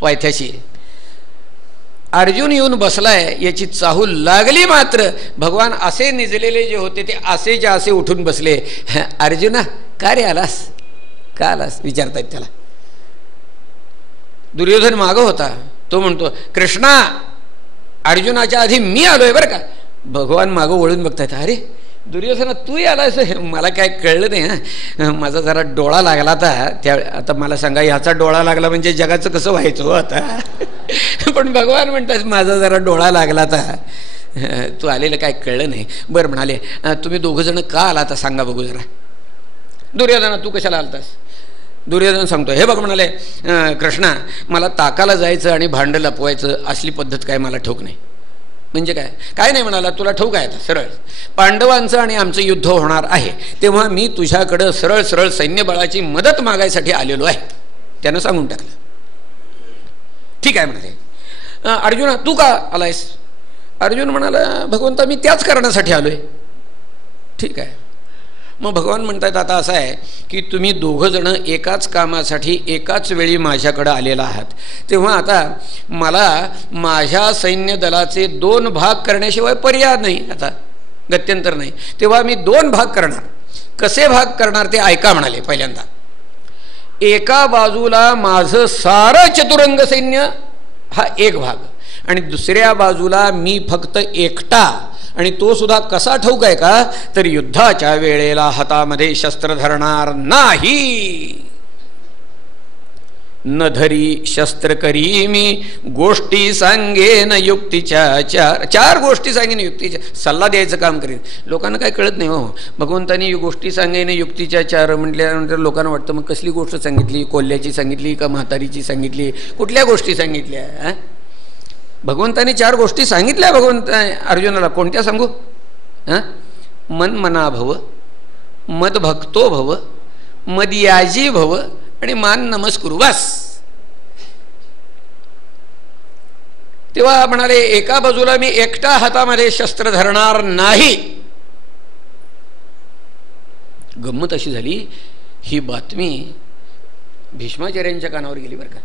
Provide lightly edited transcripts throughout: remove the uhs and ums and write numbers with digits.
पायथ्याशी. अर्जुन येऊन बसलाय याची चाहूल लागली, मात्र भगवान असे निजलेले जे होते ते असेच्या असे उठून बसले. अर्जुना का रे आलास, का आलास विचारतायत त्याला. दुर्योधन मागं होता, तो म्हणतो कृष्णा अर्जुनाच्या आधी मी आलोय बरं का. भगवान मागं वळून बघतायत, अरे दुर्योधना तू आलास, मला काय कळलं नाही. हां माझा जरा डोळा लागला आता. त्या आता मला सांगा ह्याचा डोळा लागला म्हणजे जगाचं कसं व्हायचं हो आता. पण भगवान म्हणतात माझा जरा डोळा लागला आता, तू आलेलं काय कळलं नाही. बरं म्हणाले तुम्ही दोघं जण का आला आता सांगा बघू जरा. दुर्योधना तू कशाला आलतास. दुर्योधन सांगतो हे बघ म्हणाले कृष्णा मला ताकाला जायचं आणि भांडं लपवायचं असली पद्धत काय मला ठाऊक नाही. म्हणजे काय, काय नाही म्हणाला, तुला ठाऊक आहे आता सरळ पांडवांचं आणि आमचं युद्ध होणार आहे, तेव्हा मी तुझ्याकडं सरळ सरळ सैन्यबळाची मदत मागायसाठी आलेलो आहे. त्यानं सांगून टाकलं. ठीक आहे म्हणाले. अर्जुना तू का आलायस. अर्जुन म्हणाला भगवंता मी त्याच कारणासाठी आलोय. ठीक आहे. मग भगवान म्हणतात आता असं आहे की तुम्ही दोघं जण एकाच कामासाठी एकाच वेळी माझ्याकडं आलेला आहात, तेव्हा आता मला माझ्या सैन्य दलाचे 2 भाग करण्याशिवाय पर्याय नाही, आता गत्यंतर नाही. तेव्हा मी 2 भाग करणार. कसे भाग करणार ते ऐका म्हणाले. पहिल्यांदा एका बाजूला माझं सारं चतुरंग सैन्य हा एक भाग, आणि दुसऱ्या बाजूला मी फक्त एकटा, आणि तो सुद्धा कसा ठाऊक आहे का, तर युद्धाच्या वेळेला हातामध्ये शस्त्र धरणार नाही. न धरी शस्त्र करी मी गोष्टी सांगेन युक्तीच्या. चार गोष्टी सांगेन युक्तीच्या. सल्ला द्यायचं काम करेन. लोकांना काय कळत नाही हो. भगवंतानी गोष्टी सांगेन युक्तीच्या 4 म्हटल्यानंतर लोकांना वाटतं मग कसली गोष्ट सांगितली, कोल्ह्याची सांगितली का म्हातारीची सांगितली, कुठल्या गोष्टी सांगितल्या. भगवंतानी 4 गोष्टी सांगितल्या भगवंत अर्जुनाला. कोणत्या सांगू. मन मना भव, मद भक्तो भव, मदयाजी भव आणि मान नमस्कुरु. बस. तेव्हा म्हणाले एका बाजूला मी एकटा हातामध्ये शस्त्र धरणार नाही. गंमत अशी झाली, ही बातमी भीष्माचार्यांच्या कानावर गेली बरं का.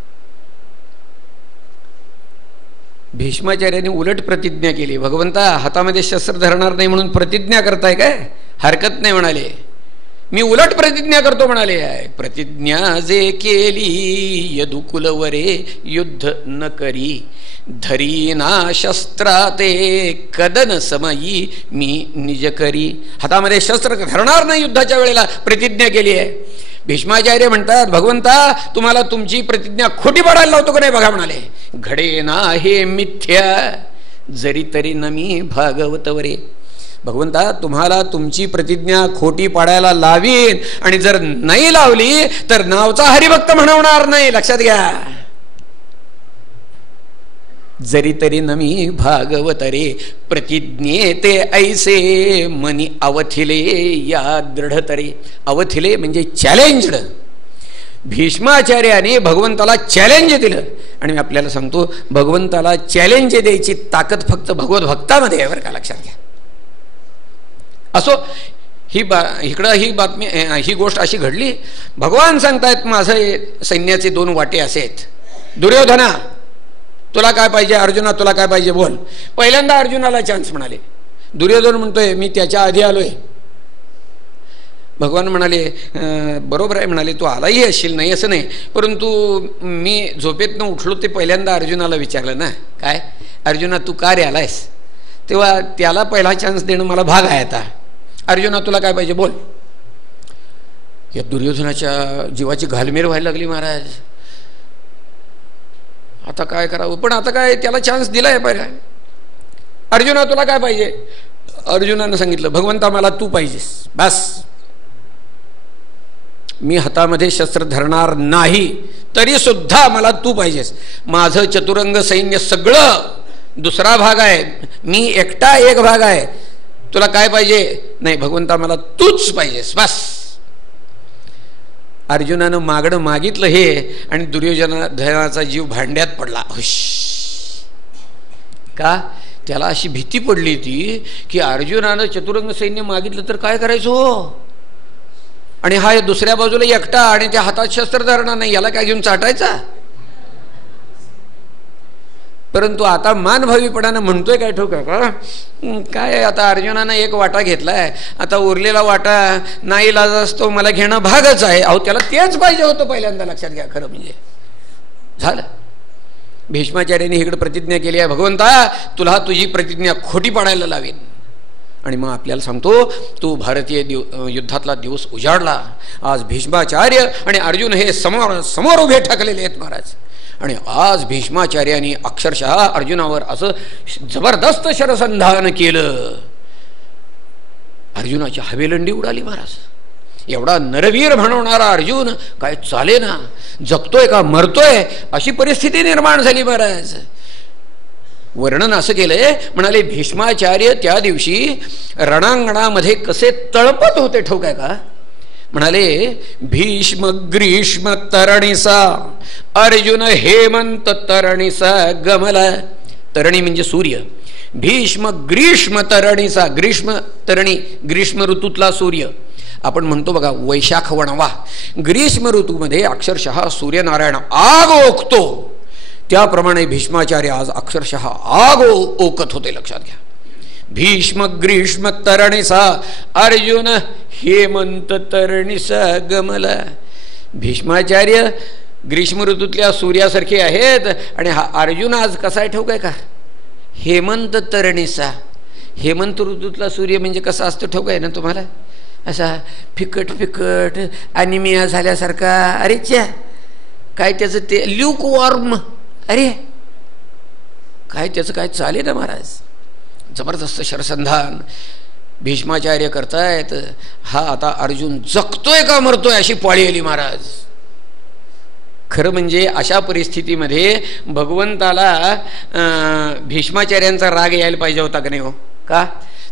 भीष्माचार्यांनी उलट प्रतिज्ञा केली. भगवंता हातामध्ये शस्त्र धरणार नाही म्हणून प्रतिज्ञा करताय काय. हरकत नाही म्हणाले, मी उलट प्रतिज्ञा करतो म्हणाले. प्रतिज्ञा जे केली यदुकुलवरे युद्ध न करी, धरी ना शस्त्रा ते कदन समयी मी निज करी. हातामध्ये शस्त्र धरणार नाही युद्धाच्या वेळेला प्रतिज्ञा केली आहे. भीष्माचार्य म्हणतात भगवंता तुम्हाला तुमची प्रतिज्ञा खोटी पाडायला लावतो का नाही बघा म्हणाले. घडे ना हे मिथ्या जरी तरी न मी भागवतवरे. भगवंता तुम्हाला तुमची प्रतिज्ञा खोटी पाडायला लावीन, आणि जर नाही लावली तर नावचा हरिभक्त म्हणवणार नाही. लक्षात घ्या. जरी तरी नमी भागवतरे प्रतिज्ञेते ऐसे मनी अवथिले या दृढतरे. अवथिले म्हणजे चॅलेंज्ड. भीष्माचार्याने भगवंताला चॅलेंज दिलं, आणि मी आपल्याला सांगतो भगवंताला चॅलेंज द्यायची ताकद फक्त भगवत भक्तामध्ये आहे बरं का. लक्षात घ्या. असो इकडं ही बातमी ही गोष्ट अशी घडली. भगवान सांगतायत माझं सैन्याचे 2 वाटे असे आहेत. दुर्योधना तुला काय पाहिजे, अर्जुना तुला काय पाहिजे बोल. पहिल्यांदा अर्जुनाला चान्स म्हणाले. दुर्योधन म्हणतोय मी त्याच्या आधी आलोय. भगवान म्हणाले बरोबर आहे म्हणाले, तू आलाही असशील नाही असं नाही, परंतु मी झोपेतनं उठलो ते पहिल्यांदा अर्जुनाला विचारलं ना, काय अर्जुना तू का रे आलायस. तेव्हा त्याला पहिला चान्स देणं मला भाग आहे. आता अर्जुना तुला काय पाहिजे बोल. या दुर्योधनाच्या जीवाची घालमेल व्हायला लागली महाराज. आता काय करावं, पण आता काय त्याला चान्स दिलाय पहिला. अर्जुना तुला काय पाहिजे. अर्जुनानं सांगितलं भगवंता मला तू पाहिजेस बस. मी हातामध्ये शस्त्र धरणार नाही तरी सुद्धा मला तू पाहिजेस. माझं चतुरंग सैन्य सगळं दुसरा भाग आहे, मी एकटा एक भाग आहे. तुला काय पाहिजे. नाही भगवंता मला तूच पाहिजेस बस. अर्जुनानं मागणं मागितलं हे, आणि दुर्योधनाचा जीव भांड्यात पडला. हुश. का त्याला अशी भीती पडली ती की अर्जुनानं चतुरंग सैन्य मागितलं तर काय करायचं हो, आणि हा दुसऱ्या बाजूला एकटा आणि त्या हातात शस्त्र धरणार नाही, याला काय घेऊन चाटायचा. परंतु आता मानभावीपणानं म्हणतोय काय ठोक का काय, आता अर्जुनानं एक वाटा घेतलाय, आता उरलेला वाटा नाही इलाज असतो मला घेणं भागच आहे. अहो त्याला तेच पाहिजे होतं पहिल्यांदा, लक्षात घ्या. खरं म्हणजे झालं. भीष्माचार्यांनी इकडे प्रतिज्ञा केली आहे, भगवंता तुला तुझी प्रतिज्ञा खोटी पाडायला लावेन. आणि मग आपल्याला सांगतो तू भारतीय युद्धातला दिवस उजाडला. आज भीष्माचार्य आणि अर्जुन हे समोर समोर उभे ठाकलेले आहेत महाराज. आणि आज भीष्माचार्यांनी अक्षरशः अर्जुनावर असं जबरदस्त शरसंधान केलं, अर्जुनाची हवेलंडी उडाली महाराज. एवढा नरवीर म्हणवणारा अर्जुन काय चाले ना, जगतोय का मरतोय अशी परिस्थिती निर्माण झाली महाराज. वर्णन असं केलंय, म्हणाले भीष्माचार्य त्या दिवशी रणांगणामध्ये कसे तळपत होते ठाऊक आहे का. म्हणाले भीष्म ग्रीष्म तरणीसा अर्जुन हेमंत तरणीसा गमला. तरणी म्हणजे सूर्य. भीष्म ग्रीष्म तरणीसा, ग्रीष्म तरणी ग्रीष्म ऋतूतला सूर्य. आपण म्हणतो बघा वैशाख वणवा, ग्रीष्म ऋतूमध्ये अक्षरशः सूर्यनारायण आग ओकतो, त्याप्रमाणे भीष्माचार्य आज अक्षरशः आग ओकत होते. लक्षात घ्या. भीष्म ग्रीष्म तरणीसा अर्जुन हेमंत तरणीसा गमला. भीष्माचार्य ग्रीष्म ऋतूतल्या सूर्यासारखे आहेत आणि हा अर्जुन आज कसा आहे ठाऊक आहे का, हेमंत तरणीसा. हेमंत ऋतूतला सूर्य म्हणजे कसा असतो ठाऊक आहे ना तुम्हाला, असा फिकट फिकट अॅनिमिया झाल्यासारखा. अरे च्या काय त्याचं ते ल्यूक वॉर्म, अरे काय त्याचं काय चाले ना महाराज. जबरदस्त शरसंधान भीष्माचार्य करतायत. हा आता अर्जुन जगतोय का मरतोय अशी पाळी आली महाराज. खरं म्हणजे अशा परिस्थितीमध्ये भगवंताला भीष्माचार्यांचा राग यायला पाहिजे होता का नाही हो. का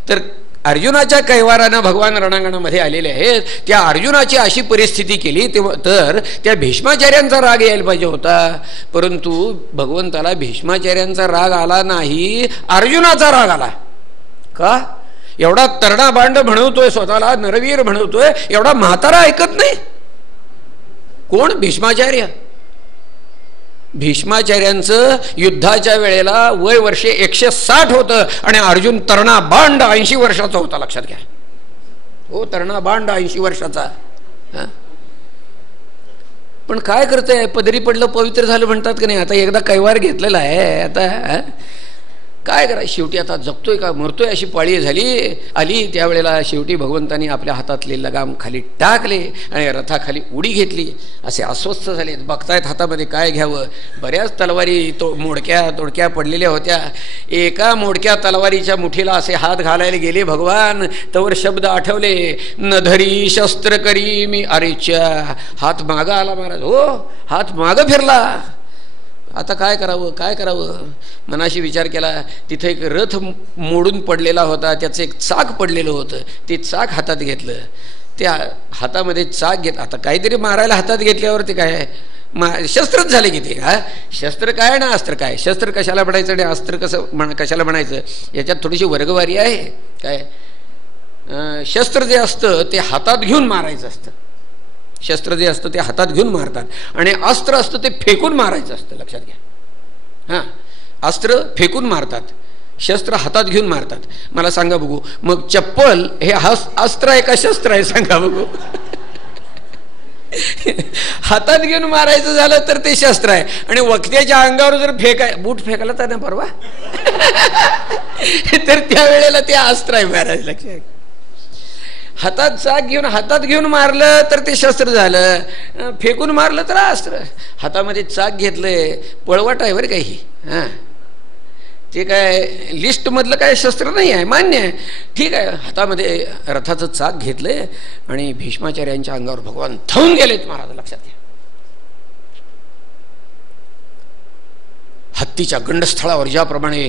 तर अर्जुनाच्या कैवारानं भगवान रणांगणामध्ये आलेले आहेत, त्या अर्जुनाची अशी परिस्थिती केली तर त्या भीष्माचार्यांचा राग यायला पाहिजे होता. परंतु भगवंताला भीष्माचार्यांचा राग आला नाही, अर्जुनाचा राग आला. का एवढा तरणा बांड म्हणवतोय, स्वतःला नरवीर म्हणवतोय, एवढा म्हातारा ऐकत नाही. कोण? भीष्माचार्य. भीष्माचार्यांचं युद्धाच्या वेळेला वय वर्षे 160 होतं आणि अर्जुन तरणा बांड 80 वर्षाचा होता. लक्षात घ्या. हो, तरणा बांड 80 वर्षाचा. पण काय करतंय, पदरी पडलं पवित्र झालं म्हणतात की नाही. आता एकदा कैवार घेतलेला आहे, आता काय करायचं. शेवटी आता जगतोय का मरतोय अशी पाळी आली. त्यावेळेला शेवटी भगवंतांनी आपल्या हातातले लगाम खाली टाकले आणि रथाखाली उडी घेतली. असे अस्वस्थ झाले, बघतायत हातामध्ये काय घ्यावं. बऱ्याच तलवारी मोडक्या तोडक्या पडलेल्या होत्या. एका मोडक्या तलवारीच्या मुठीला असे हात घालायला गेले भगवान, तवर शब्द आठवले, नधरी शस्त्र करी मी. अरेच्या, हात मागं आला महाराज. हो, हात मागं फिरला. आता काय करावं मनाशी विचार केला. तिथे एक रथ मोडून पडलेला होता, त्याचं एक चाक पडलेलं होतं. ते चाक हातात घेतलं. त्या हातामध्ये चाक घेत, आता काहीतरी मारायला हातात घेतल्यावर ते काय शस्त्रच झाले की ते. शस्त्र काय ना अस्त्र काय. शस्त्र कशाला म्हणायचं आणि अस्त्र कशाला म्हणायचं, याच्यात थोडीशी वर्गवारी आहे. काय शस्त्र जे असतं ते हातात घेऊन मारायचं असतं. शस्त्र जे असतं ते हातात घेऊन मारतात आणि अस्त्र असतं ते फेकून मारायचं असतं. लक्षात घ्या. हां, अस्त्र फेकून मारतात, शस्त्र हातात घेऊन मारतात. मला सांगा बघू, मग चप्पल हे अस्त्र आहे का शस्त्र आहे सांगा बघू. हातात घेऊन मारायचं झालं तर ते शस्त्र आहे आणि वक्त्याच्या अंगावर जर बूट फेकायला तर ना परवा तर त्यावेळेला ते अस्त्र आहे महाराज. लक्षात. हातात चाक घेऊन हातात घेऊन मारलं तर ते शस्त्र झालं, फेकून मारलं तर अस्त्र. हातामध्ये चाक घेतलंय, पळवाट आहे बरं काही. हां, ते काय लिस्टमधलं काय शस्त्र नाही आहे, मान्य आहे, ठीक आहे. हातामध्ये रथाचं चाक घेतलंय आणि भीष्माचार्यांच्या अंगावर भगवान धावून गेलेत महाराज. लक्षात घ्या. हत्तीच्या गंडस्थळावर ज्याप्रमाणे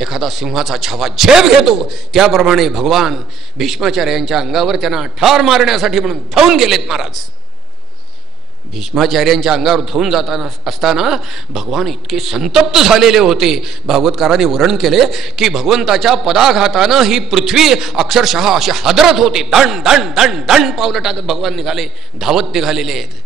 एखादा सिंहाचा छावा झेप घेतो, त्याप्रमाणे भगवान भीष्माचार्यांच्या अंगावर त्यांना ठार मारण्यासाठी म्हणून धावून गेलेत महाराज. भीष्माचार्यांच्या अंगावर धावून जाताना असताना भगवान इतके संतप्त झालेले होते. भागवतकारांनी वर्णन केले की भगवंताच्या पदाघातानं ही पृथ्वी अक्षरशः अशी हादरत होते. दण दण दण दण पावलं टाकत भगवान धावत निघालेले आहेत.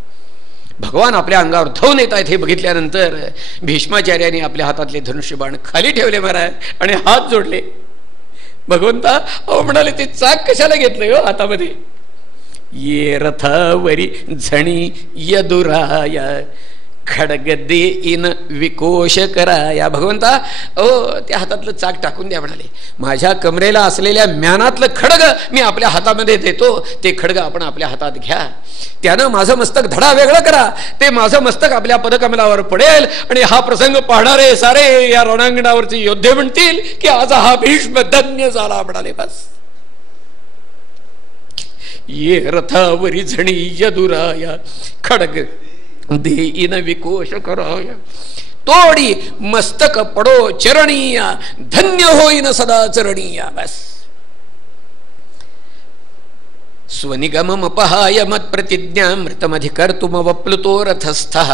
भगवान आपल्या अंगावर धावून येत आहेत हे बघितल्यानंतर भीष्माचार्याने आपल्या हातातले धनुष्यबाण खाली ठेवले महाराज आणि हात जोडले. भगवंता अहो म्हणाले ते चाक कशाला घेतलंय हो हातामध्ये. ये रथावरी झणी यदुराया खडग देईन विकोश कराया. भगवंता अहो त्या हातातलं चाक टाकून द्या म्हणाले. माझ्या कमरेला असलेल्या म्यानातलं खडग मी आपल्या हातामध्ये देतो. ते खडग आपण आपल्या हातात घ्या. त्यानं माझं मस्तक धडा वेगळं करा. ते माझं मस्तक आपल्या पदकमलावर पडेल आणि हा प्रसंग पाहणारे सारे या रणांगणावरचे योद्धे म्हणतील की आज हा भीष्म धन्य झाला म्हणाले. बस ये रथावरी झणी यदुराया खडग देईन विकोश कराया तोडी मस्तक पडो चरणीया धन्य होईन सदा चरणीया. बस स्वनिगममपहाय मत्प्रतिज्ञामृतमधिकर्तुमवप्लुतो रथस्थः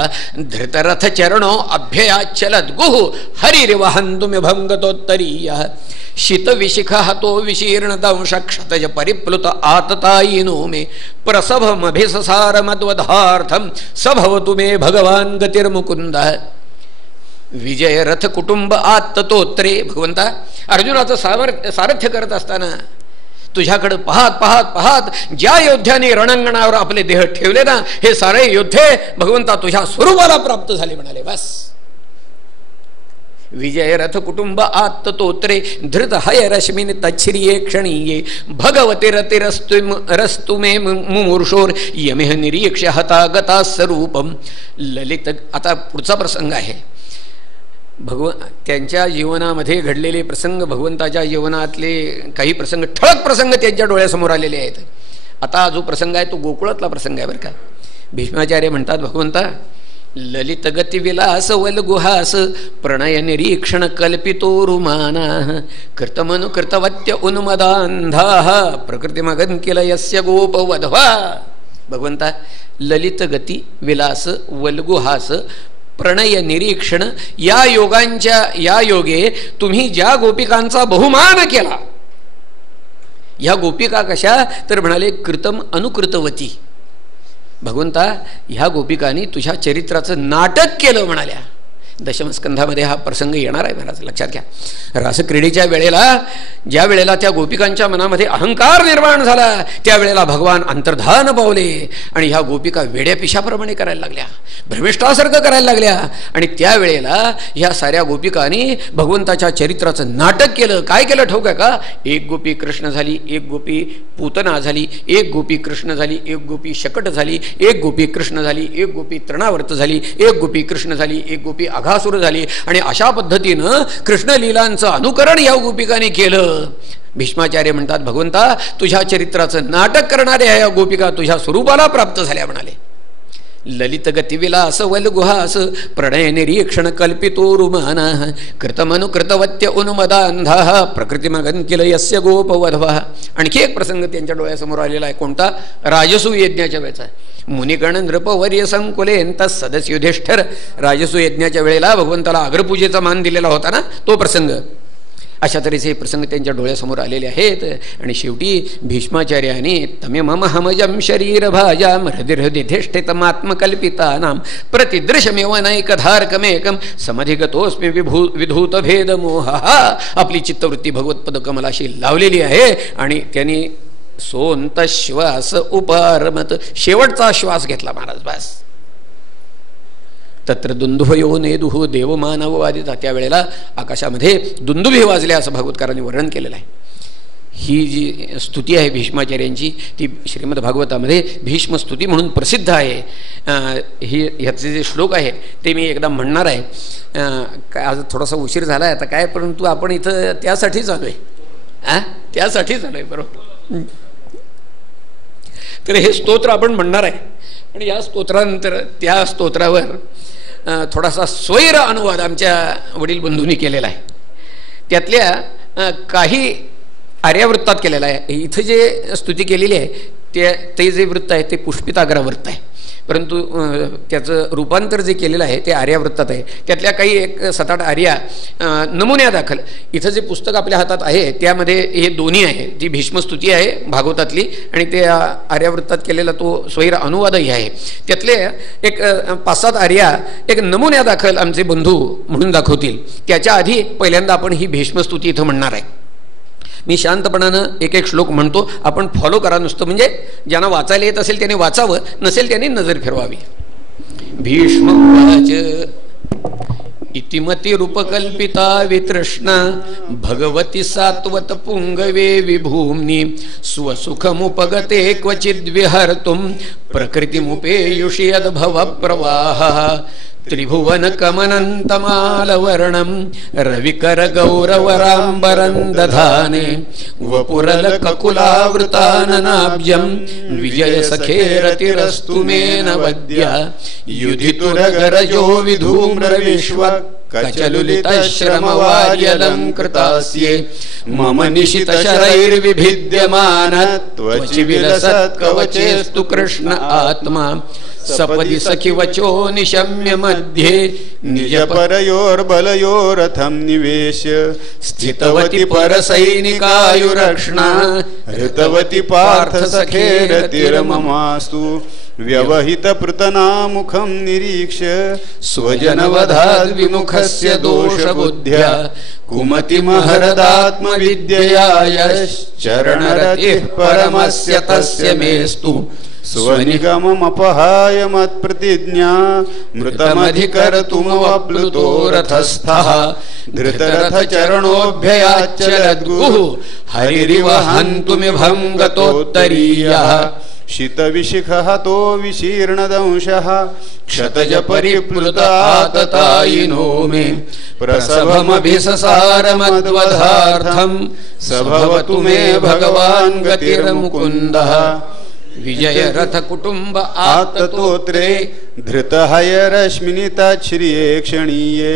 धृतरथचरणो अभ्ययाच्चलद्गुः हरिर्वहन्तुमिभङ्गतोत्तरीयः शीतविशिखहतो विशीर्णदंशक्षतज परिप्लुत आततायिनो मे प्रसभमभिससारमद्वधार्थं स भवतु मे भगवान् गतिर्मुकुन्दः. विजयरथ कुटुंब आत्ततोत्रे. भगवंता अर्जुनाचं सारथ्य करत असताना तुझ्याकडे पाहत पाहत पाहत ज्या योद्ध्याने रणांगणावर आपले देह ठेवले ना हे सारे योद्धे भगवंता तुझ्या स्वरूपाला प्राप्त झाले म्हणाले. बस विजयरथ कुटुंब आत्ततोत्रे धृत हय रश्मीन तच्छ्रिये क्षणीये भगवते रतिरस्तु मे मुमूर्षोर यमिह निरीक्ष हता गता स्वरूपम. ललित. आता पुढचा प्रसंग आहे त्यांच्या जीवनामध्ये घडलेले प्रसंग, भगवंताच्या जीवनातले काही प्रसंग, ठळक प्रसंग त्यांच्या डोळ्यासमोर आलेले आहेत. आता जो प्रसंग आहे तो गोकुळातला प्रसंग आहे बरं का. भीष्माचार्य म्हणतात भगवंता ललित गती विलास वलगुहास प्रणय निरीक्षण कल्पितो रुमाना कृतमनु कृतवत्य उन्मदांधाः प्रकृतिमगन किल यस्य गोपवधवा. भगवंता ललित गती विलास वलगुहास प्रणय निरीक्षण या योगे तुम्ही ज्या गोपिकांचा बहुमान केला. या गोपिका कशा तर म्हणाले कृतम अनुकृतवती. भगवंता ह्या गोपिकांनी तुझ्या चरित्राचं नाटक केलं म्हणाल्या. दशमस्कंधामध्ये हा प्रसंग येणार आहे महाराज लक्षात घ्या. रासक्रीडेच्या वेळेला ज्या वेळेला त्या गोपिकांच्या मनामध्ये अहंकार निर्माण झाला त्यावेळेला भगवान अंतर्धान पावले आणि ह्या गोपिका वेड्या पिशाप्रमाणे करायला लागल्या, भ्रमिष्ठासारखं करायला लागल्या. आणि त्यावेळेला ह्या साऱ्या गोपिकांनी भगवंताच्या चरित्राचं नाटक केलं. काय केलं ठाऊक आहे का. एक गोपी कृष्ण झाली, एक गोपी पूतना झाली, एक गोपी कृष्ण झाली, एक गोपी शकट झाली, एक गोपी कृष्ण झाली, एक गोपी तृणावर्त झाली, एक गोपी कृष्ण झाली, एक गोपी अघासुर झाली. आणि अशा पद्धतीनं कृष्णलीलांचं अनुकरण या गोपिकाने केलं. भीष्माचार्य म्हणतात भगवंता तुझ्या चरित्राचं नाटक करणाऱ्या या गोपिका तुझ्या स्वरूपाला प्राप्त झाल्या म्हणाले. ललित गतिविलास वलगुहास प्रणय निरीक्षण कल्पितो रुमाना कृतमनु कृतवत्य उन्मदांधाः प्रकृतिमगन किल यस्य गोपवधवा. आणखी एक प्रसंग त्यांच्या डोळ्यासमोर आलेला आहे. कोणता. राजसू यज्ञाच्या वेळेचा. मुनिगण नृपवर्य संकुलेंत सदस्य युधिष्ठिर. राजसू यज्ञाच्या वेळेला भगवंताला अग्रपूजेचा मान दिलेला होता ना तो प्रसंग. अशा तऱ्हेचे हे प्रसंग त्यांच्या डोळ्यासमोर आलेले आहेत. आणि शेवटी भीष्माचार्याने तमे मम हमजम शरीर भाजाम हृदिहृदिधिष्ठितमात्मकल्पितानां प्रतिदृशमेव नैकधारकमेकं समधिगतोस्मि विधूत भेद मोहः. आपली चित्तवृत्ती भगवत्पद कमलाशी लावलेली आहे आणि त्यांनी सोंत श्वास उपारमत शेवटचा श्वास घेतला महाराज. बस तत्र दुंदुभयो नेदुः देवमानववादिता. त्यावेळेला आकाशामध्ये दुंदुभी वाजल्या असं भागवतकारांनी वर्णन केलेलं आहे. ही जी स्तुती आहे भीष्माचार्यांची ती श्रीमद भागवतामध्ये भीष्मस्तुती म्हणून प्रसिद्ध आहे. ह्याचे जे श्लोक आहेत ते मी एकदा म्हणणार आहे. आज थोडासा उशीर झाला आहे आता काय, परंतु आपण इथं त्यासाठीच आलो आहे. त्यासाठीच आलो आहे बरोबर. तर हे स्तोत्र आपण म्हणणार आहे आणि या स्तोत्रानंतर त्या स्तोत्रावर थोडासा स्वैर अनुवाद आमच्या वडील बंधूंनी केलेला आहे. त्यातल्या काही आर्यावृत्तात केलेला आहे. इथं जे स्तुती केलेली आहे ते जे वृत्त आहे ते पुष्पिताग्र वृत्त आहे. परंतु त्याचं रूपांतर जे केलेलं आहे ते आर्यावृत्तात आहे. त्यातल्या काही एक 7-8 आर्या नमुन्यादाखल इथं जे पुस्तक आपल्या हातात आहे त्यामध्ये हे दोन्ही आहे. जी भीष्मस्तुती आहे भागवतातली आणि ते आर्यावृत्तात केलेला तो स्वैर अनुवादही आहे. त्यातले एक 5-7 आर्या एक नमुन्यादाखल आमचे बंधू म्हणून दाखवतील. त्याच्या आधी पहिल्यांदा आपण ही भीष्मस्तुती इथं म्हणणार आहे. मी शांतपणानं एक एक श्लोक म्हणतो, आपण फॉलो करा नुसतं. म्हणजे ज्यांना वाचायला येत असेल त्याने वाचावं, नसेल त्याने नजर फिरवावी. भीष्मवाच इतिमती रूपकल्पिता वितृष्णा भगवती सात्वत पुंगवे विभूम्नि स्वसुखमुपगते क्वचिद्विहर्तुं प्रकृतिमुपेयुषि यद्भव प्रवाहः त्रिभुवन कमनन्तमालवर्णं रविकर गौरवराम्बरं दधाने वपुरल ककुलावृताननाब्जं विजय सखेरतिरस्तु मे नवद्या युधितुरगरजो विधूम्र विश्व कचलुलितश्रमवार्यलङ्कृतास्ये मम निशितशरैर्विभिद्यमान त्वचिविलसत्कवचेस्तु कृष्ण आत्मा सपदि सखिवचो निशम्य मध्ये निजपरयोर्बलयोरथं निवेश्य स्थितवती परसैनिकायुरक्ष्णा हृतवती पार्थ सखेरतिर्ममास्तु व्यवहितपृतनामुखं निरीक्ष्य स्वजनवधाद्विमुखस्य दोषबुद्ध्या कुमतिमहरदात्मविद्यया यश्चरणरतिः परमस्य तस्य मेस्तु स्वनिगममपहाय मत्प्रतिज्ञा मृतमधिकर्तुमवप्लुतो रथस्थः धृतरथचरणोऽभ्ययाच्चलद्गुः हरिरिव हन्तुमिभं गतोत्तरीयः शितविशिखहतो विशीर्णदंशः क्षतजपरिप्लुताततायिनो मे प्रसभमभिससारमद्वधार्थं स भवतु मे भगवान् गतिर्मुकुन्दः विजय रथ कुटुंब आततोत्रे धृतहयरश्मिनि तच्छ्रिये क्षणीये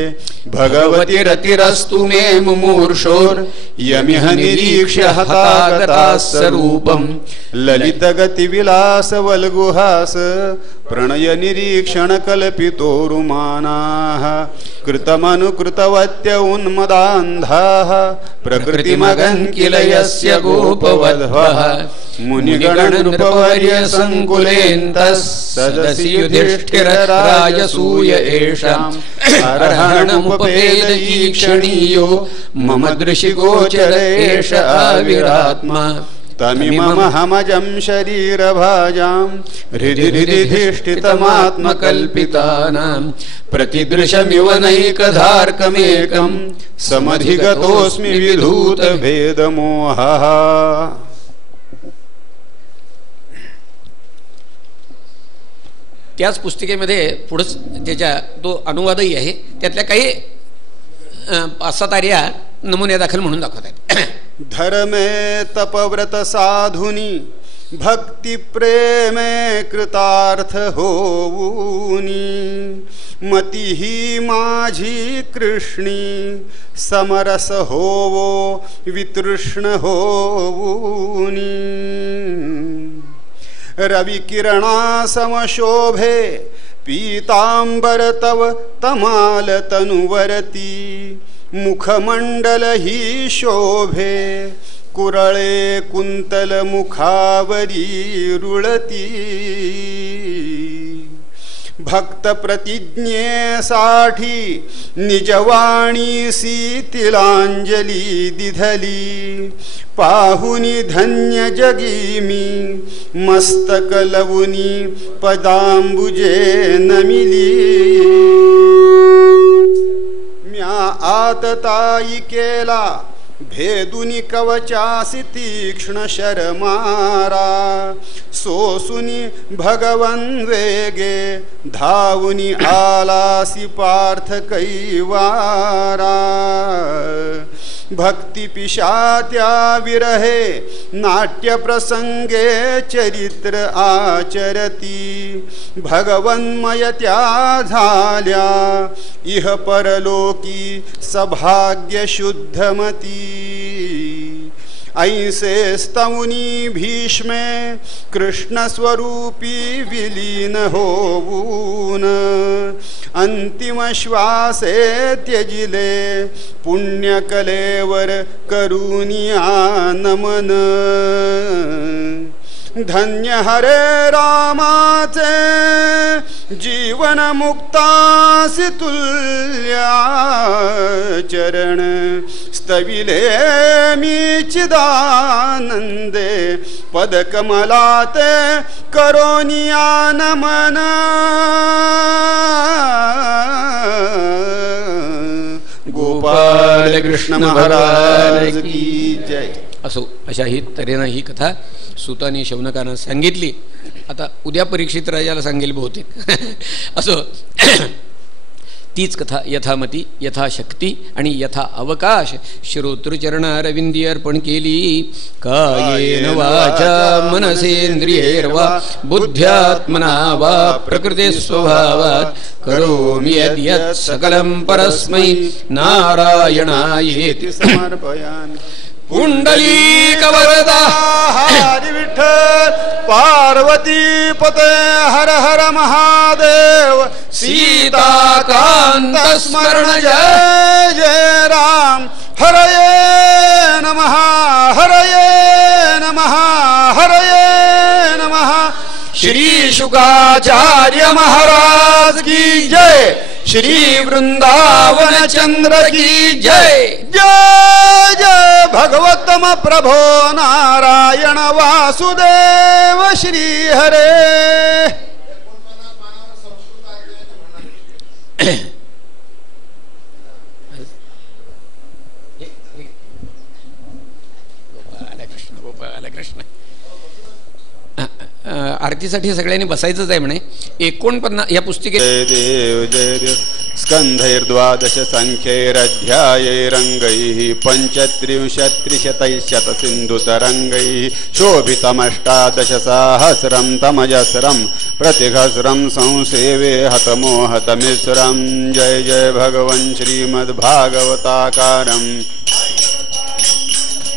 भगवती रतिरस्तु मे मुमूर्षोर् यमिह निरीक्ष्य हतागताः स्वरूपं ललितगतिविलासवल्गुहास प्रणय निरीक्षण कल्पितोरुमानाः कृतमनुकृतवत्य उन्मदान्धाः प्रकृतिमगन् किल यस्य गोपवध्वः मुनिगणनृपवर्य संकुलेन्तः सदसि युधिष्ठिर राजसूय एषाम् अर्हणमुपवेदईक्षणीयो मम दृशिगोचर एष आविरात्मा तमिमहमजं शरीरभाजां हृदिधिष्ठितमात्मकल्पितानां प्रतिदृशमिव नैकधार्कमेकं समधिगतोऽस्मि विधूतभेदमोहः. त्याच पुस्तिकेमध्ये पुढंच त्याच्या तो अनुवादही आहे. त्यातल्या काही 5-7 आर्या नमुन्या दाखल म्हणून दाखवत आहेत. धर्मे तपव्रत साधुनी भक्ति प्रेमे कृतार्थ होऊनी मती ही माझी कृष्णी समरस होवो वितृष्ण होऊनी रविकिरणा समशोभे पीतांबर तव तमाल तनुवरती मुखमंडल ही शोभे कुरळे कुंतल मुखावरी रुळती भक्त प्रतिज्ञेसाठी निजवाणीसी तिलांजली दिधली पाहुनी धन्य जगीमी मस्तक लवुनी पदांबुजे नमिली म्या आतताई केला भेदुनी कवचासी तीक्ष्ण शरमारा सोसुनी भगवन वेगे धावुनी आलासी पार्थ कैवारा भक्ति पिशात्या विरहे नाट्य प्रसंगे चरित्र आचरती भगवन्मयत्या झाल्या इह परलोकी सभाग्य शुद्धमती ऐसे स्तमुनी भीष्मे कृष्णस्वरूपी विलीन होऊन अंतिम श्वासे त्यजिले पुण्यकलेवर करुनिया नमन धन्य हरे रामाचे जीवन मुक्तासी तुल्या चरण स्तविले मी चिदानंदे पदकमलाते करोनिया नमन गोपाल कृष्ण महाराज की जय. असो, अशा ही तऱ्हेनं ही कथा सुताने शौनकानं सांगितली. आता उद्या परीक्षित राजाला सांगेल बहुतेक. असो, तीच कथा यथामती यथाशक्ती आणि यथा अवकाश श्रोतृचरणारविंदी अर्पण केली. कायेन वाचा मनसेंद्रियैर्वा बुद्ध्यात्मना वा प्रकृते स्वभावात् करोमि यद्यत् सकलं परस्मै नारायणायेति समर्पयामि. कुंडलीक वरदा हरि विठ्ठल पार्वती पते हर हर महादेव सीताकांत स्मरण जय जय राम. हरये नमः हरये नमः हरये नमः. श्री शुकाचार्य महाराज की जय. श्री वृंदावन चंद्र की जय. जय जय भगवतम प्रभो नारायण वासुदेव श्री हरे. गोपाल कृष्ण. आरतीसाठी सगळ्यांनी बसायचंच आहे म्हणे. 49 या पुस्तिकेत जय देव जय देव. स्कंधैर्द्वादश संख्यैरध्यायैरङ्गैः पञ्चत्रिंशत्त्रिशतैशत सिन्धुतरङ्गैः शोभितमष्टादशसाहस्रं तमजस्रं प्रतिघस्रं संसेवे हतमोहतमिस्रं. जय जय भगवन् श्रीमद्भागवताकारम्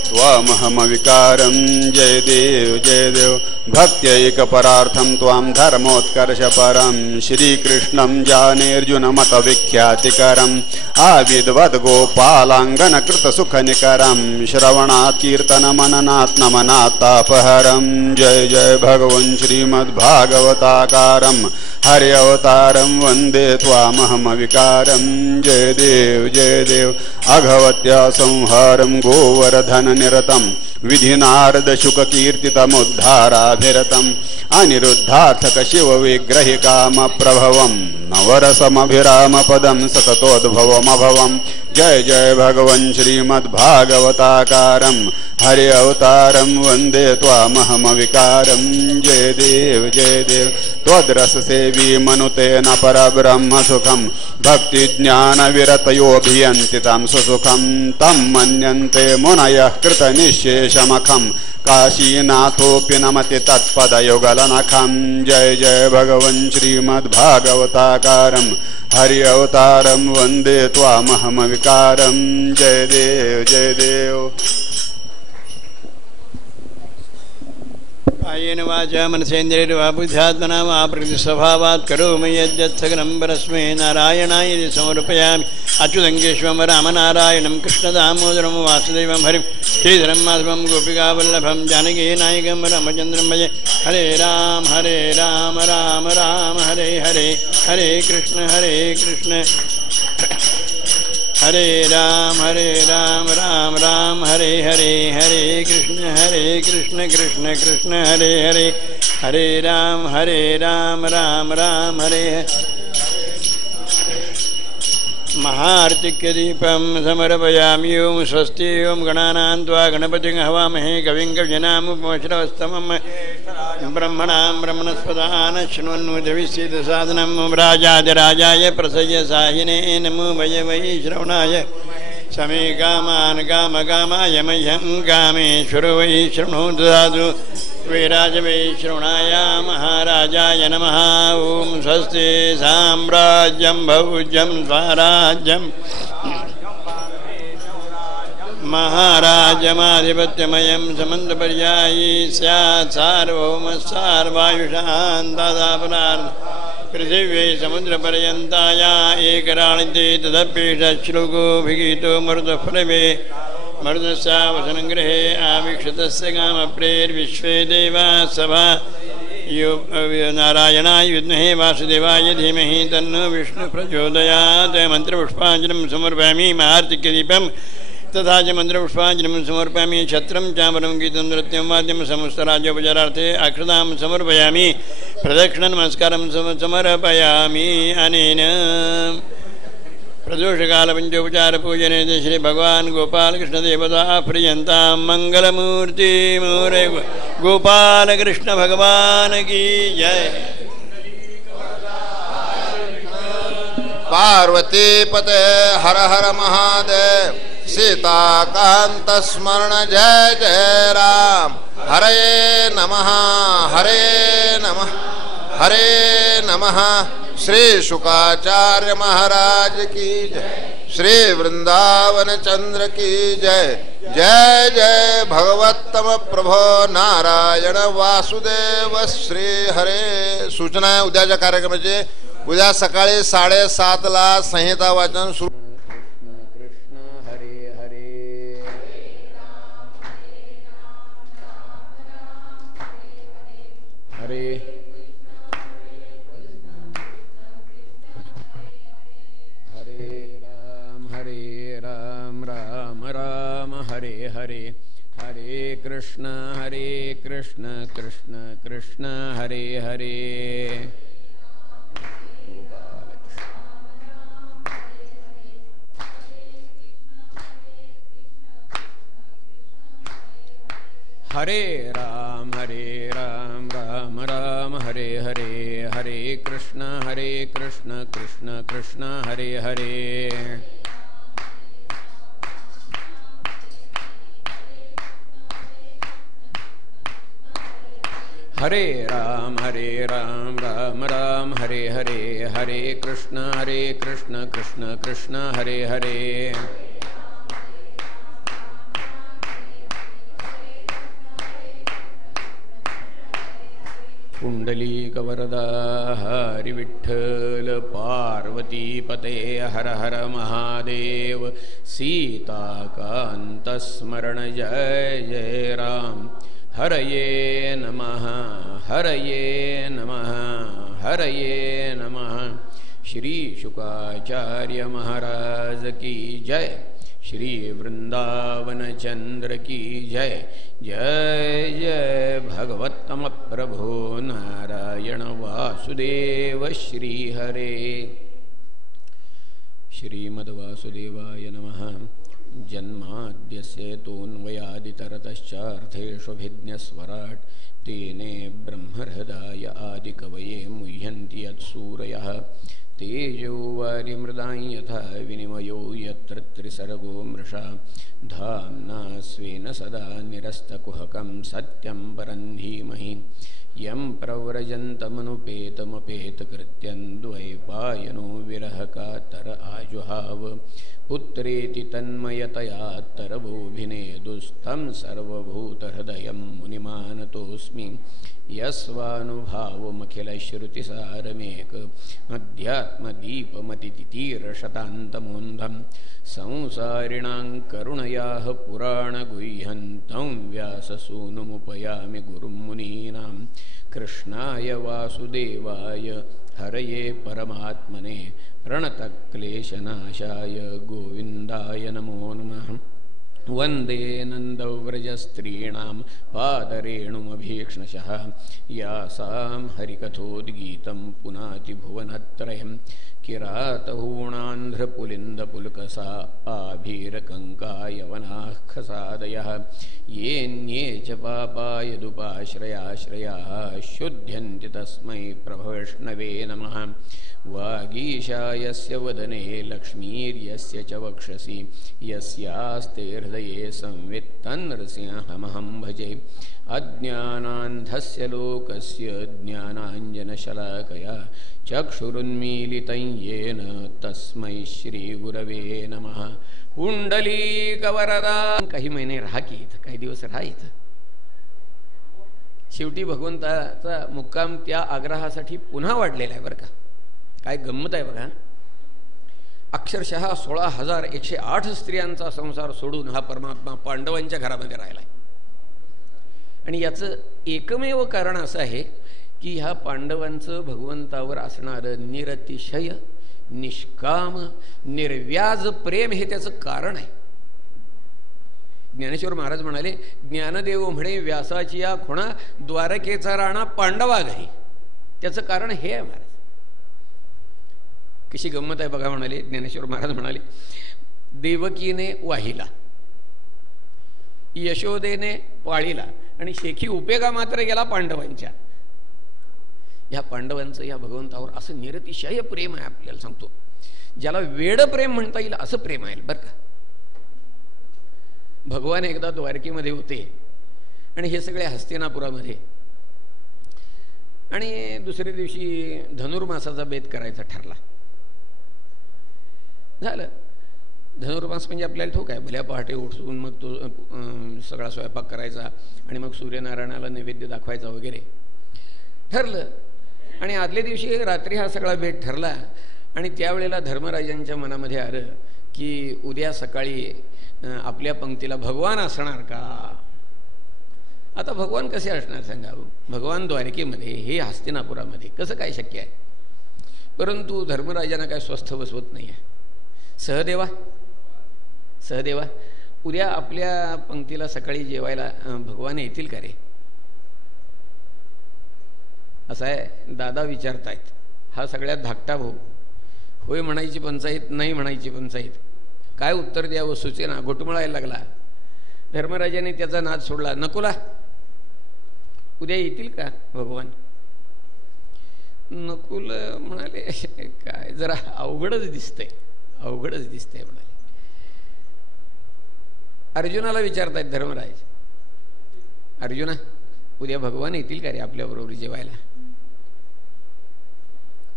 त्वामहमविकारं. जय देव जय देव. भक्त्यैकपरार्थं त्वां धर्मोत्कर्षपरं श्रीकृष्णं जानेऽर्जुनमतविख्यातिकरम् आविद्वद्गोपालाङ्गनकृतसुखनिकरं श्रवणात् कीर्तनमननात् नमनात्तापहरं. जय जय भगवन् श्रीमद्भागवताकारं हरि अवतारं वन्दे त्वामहमविकारं. जय देव जय देव. अघवत्या संहारं गोवर्धननिरतं विधिनारदशुककीर्तितमुद्धाराभिरतम् अनिरुद्धार्थक शिवविग्रहि कामप्रभवं नवरसमभिरामपदं सततोद्भवमभवम्. जय जय भगवन् श्रीमद्भागवताकारं हरि अवतारं वन्दे त्वामहमविकारं. जय देव जय देव. त्वद्रससेवी मनुतेन परब्रह्मसुखं भक्तिज्ञानविरतयोऽभियन्ति तं सुसुखं. तं मन्यन्ते मुनयः कृतनिःशेषमखं काशीनाथोऽपि नमति तत्पदयुगलनखं. जय जय भगवन् श्रीमद्भागवताकारं हरि अवतारं वन्दे त्वामहमविकारं. जय देव जय देव. कायेन वाचा मनसेन्द्रियैर्वा बुद्ध्यात्मना वा प्रकृतिस्वभावात् करोमि यद्यत् सकलं परस्मै नारायणाय समर्पयामि. अच्युतं रामनारायणं कृष्णदामोदरं वासुदेवं हरिं श्रीधरं माधवं गोपिकावल्लभं जानकीनायकं रामचन्द्रं भजे. हरे राम राम राम हरे हरे. हरे कृष्ण हरे राम राम राम हरे हरे. हरे कृष्ण कृष्ण कृष्ण हरे हरे. हरे राम राम राम हरे हरे. महार्तिक्यदीपं समर्पयामि. ओं स्वस्ति. ओं गणानां त्वा गणपतिं हवामहे कविं कवीनामुपमश्रवस्तमं ब्रह्मणां ब्रह्मणस्पदान शृण्वन्नुतविश्चितसाधनं. राजाधिराजाय प्रसय्य साहिने नमो वै श्रवणाय समे कामान् कामकामाय मह्यं कामेश्वरो वै शृणोतु ददातु. वीराज वै श्रवणाय महाराजाय नमः. ओं स्वस्ति. साम्राज्यं भौज्यं स्वराज्यं महाराजमाधिपत्यमयं समन्तपर्यायी स्यात् सार्वभौमस्सार्वायुषान् दादापरार्ध पृथिव्यै समुद्रपर्यन्ताया एकराणिते तदप्येषश्लोकोऽभिगीतो मरुतफलवे मरुतस्यावसनगृहे आवीक्षतस्य कामप्रेर्विश्वे देवाः सभा नारायणाय विद्महे वासुदेवाय धीमहि तन्नो विष्णु प्रचोदयात् मंत्रपुष्पाञ्जलिं समर्पयामि महार्तिक्यदीपं तथा च मंत्रपुष्पाञ्जलिं समर्पयामि छत्रं चामरं गीतं नृत्यं वाद्यं समस्तराज्योपचारार्थे अक्षतां समर्पयामि प्रदक्षिणनमस्कारं समर्पयामि अनेन प्रदोषकालपञ्चोपचारपूजने श्री भगवान गोपाल कृष्ण देवता प्रियंता मंगलमूर्ति मोरे गोपाल कृष्ण भगवान की जय। पार्वती पते हर हर महादेव सीताकांत स्मरण जय जय राम हरे नमः हरे नमः हरे नमः। श्री शुकाचार्य महाराज की जय। श्री वृंदावन चंद्र की जय। जय जय भगवत्तम प्रभो नारायण वासुदेव श्री हरे। सूचना आहे उद्याच्या कार्यक्रमाची। उद्या सकाळी 7:30ला संहिता वाचन सुरू। कृष्ण हरे हरे हरे राम राम हरे हरे हरे कृष्ण कृष्ण कृष्ण हरे हरे। हरे राम राम राम हरे हरे हरे कृष्ण कृष्ण कृष्ण हरे हरे। हरे राम राम राम हरे हरे हरे कृष्ण कृष्ण कृष्ण हरे हरे। पुंडलीकवरदा हरि विठ्ठल पार्वती पते हर हर महादेव सीताकांत स्मरण जय जय राम हरये नमः हरये नमः हरये नमः। श्री शुकाचार्य महाराज की जय। श्री वृंदावन चंद्र की जय। जय जय भगवत्तम प्रभो नारायण वासुदेव श्री हरे। श्रीमद्वासुदेवाय नमः। जन्माद्यस्य तोऽन्वयादितरतश्चार्थेष्वभिज्ञस्वराट् तेने ब्रह्महृदाय आदिकवये मुह्यन्ति यत्सूरयः तेजो वारिमृदां यथा विनिमयो यत्र त्रिसर्गो मृषा धाम्ना स्वेन सदा निरस्तकुहकं सत्यं परं धीमहि यं प्रव्रजन्तमनुपेतमपेतकृत्यं द्वैपायनो विरहकातर आजुहाव पुत्रेति तन्मयतया तरवोऽभिनेदुस्तं सर्वभूतहृदयं मुनिमानतोऽस्मि यस्वानुभावमखिलश्रुतिसारमेक अध्यात्मदीपमतितीरशतान्तमोन्धं संसारिणां करुणयाः पुराणगुह्यं तं व्याससूनुमुपयामि गुरुं मुनीनां। कृष्णाय वासुदेवाय हरये परमात्मने प्रणतक्लेशनाशाय गोविन्दाय नमो नमः। वंदे नन्दव्रजस्त्रीणां पादरेणुमभीक्ष्णशः यासां हरिकथोद्गीतं पुनाति भुवनत्रयं किरातहूणान्ध्रपुलिन्दपुलकसा आभीरकङ्कायवनाः खसादयः येऽन्ये च पापायदुपाश्रयाश्रयाः शुध्यन्ति तस्मै प्रभविष्णवे नमः। वागीशायस्य वदने लक्ष्मीर्यस्य च वक्षसि यस्यास्ते हृदये संवित्तं नृसिंहमहं भजे। अज्ञानान्धस्य लोकस्य ज्ञानाञ्जनशलाकया चक्षुरुन्मीलितं येन तस्मै श्री गुरवे नमः. पुंडलीकवरदा. काही महिने राहा की इथं, काही दिवस राहा इथं. शेवटी भगवंताचा मुक्काम त्या आग्रहासाठी पुन्हा वाढलेला आहे बरं का. काय गंमत आहे बघा. अक्षरशः 16,108 स्त्रियांचा संसार सोडून हा परमात्मा पांडवांच्या घरामध्ये राहिला आहे. आणि याचं एकमेव कारण असं आहे की ह्या पांडवांचं भगवंतावर असणारं निरतिशय निष्काम निर्व्याज प्रेम हे त्याचं कारण आहे. ज्ञानेश्वर महाराज म्हणाले, ज्ञानदेव म्हणे व्यासाची या खुणा द्वारकेचा राणा पांडवा घरी. त्याचं कारण हे आहे महाराज. कशी गंमत आहे बघा. म्हणाले ज्ञानेश्वर महाराज म्हणाले, देवकीने वाहिला, यशोदेने पाळीला आणि शेखी उपेगा मात्र गेला पांडवांच्या. ह्या पांडवांचं या भगवंतावर असं निरतिशय प्रेम आहे. आपल्याला सांगतो, ज्याला वेड प्रेम म्हणता येईल असं प्रेम आहे बरं का. भगवान एकदा द्वारकेमध्ये होते आणि हे सगळे हस्तिनापुरामध्ये. आणि दुसऱ्या दिवशी धनुर्मासाचा बेत करायचा ठरला. झालं. धनुर्मास म्हणजे आपल्याला ठाऊक आहे, भल्या पहाटे उठून मग तो सगळा स्वयंपाक करायचा आणि मग सूर्यनारायणाला नैवेद्य दाखवायचा वगैरे ठरलं. आणि आदल्या दिवशी रात्री हा सगळा बेत ठरला. आणि त्यावेळेला धर्मराजांच्या मनामध्ये आलं की उद्या सकाळी आपल्या पंक्तीला भगवान असणार का. आता भगवान कसे असणार सांगा. भगवान द्वारकेमध्ये, हे हस्तिनापुरामध्ये कसं काय शक्य आहे. परंतु धर्मराजांना काय स्वस्थ बसवत नाही आहे. सहदेवा, सहदेवा, उद्या आपल्या पंक्तीला सकाळी जेवायला भगवान येतील का रे. असं आहे. दादा विचारतायत. हा सगळ्यात धाकटा भाऊ. होय म्हणायची पंचायत, नाही म्हणायची पंचायत. काय उत्तर द्यावं सुचेना, घुटमळायला लागला. धर्मराजाने त्याचा नाद सोडला. नकुला, उद्या येतील का भगवान. नकुल म्हणाले, काय जरा अवघडच दिसतंय, अवघडच दिसतंय म्हणाले. अर्जुनाला विचारतायत धर्मराज, अर्जुना उद्या भगवान येतील का रे आपल्याबरोबर जेवायला.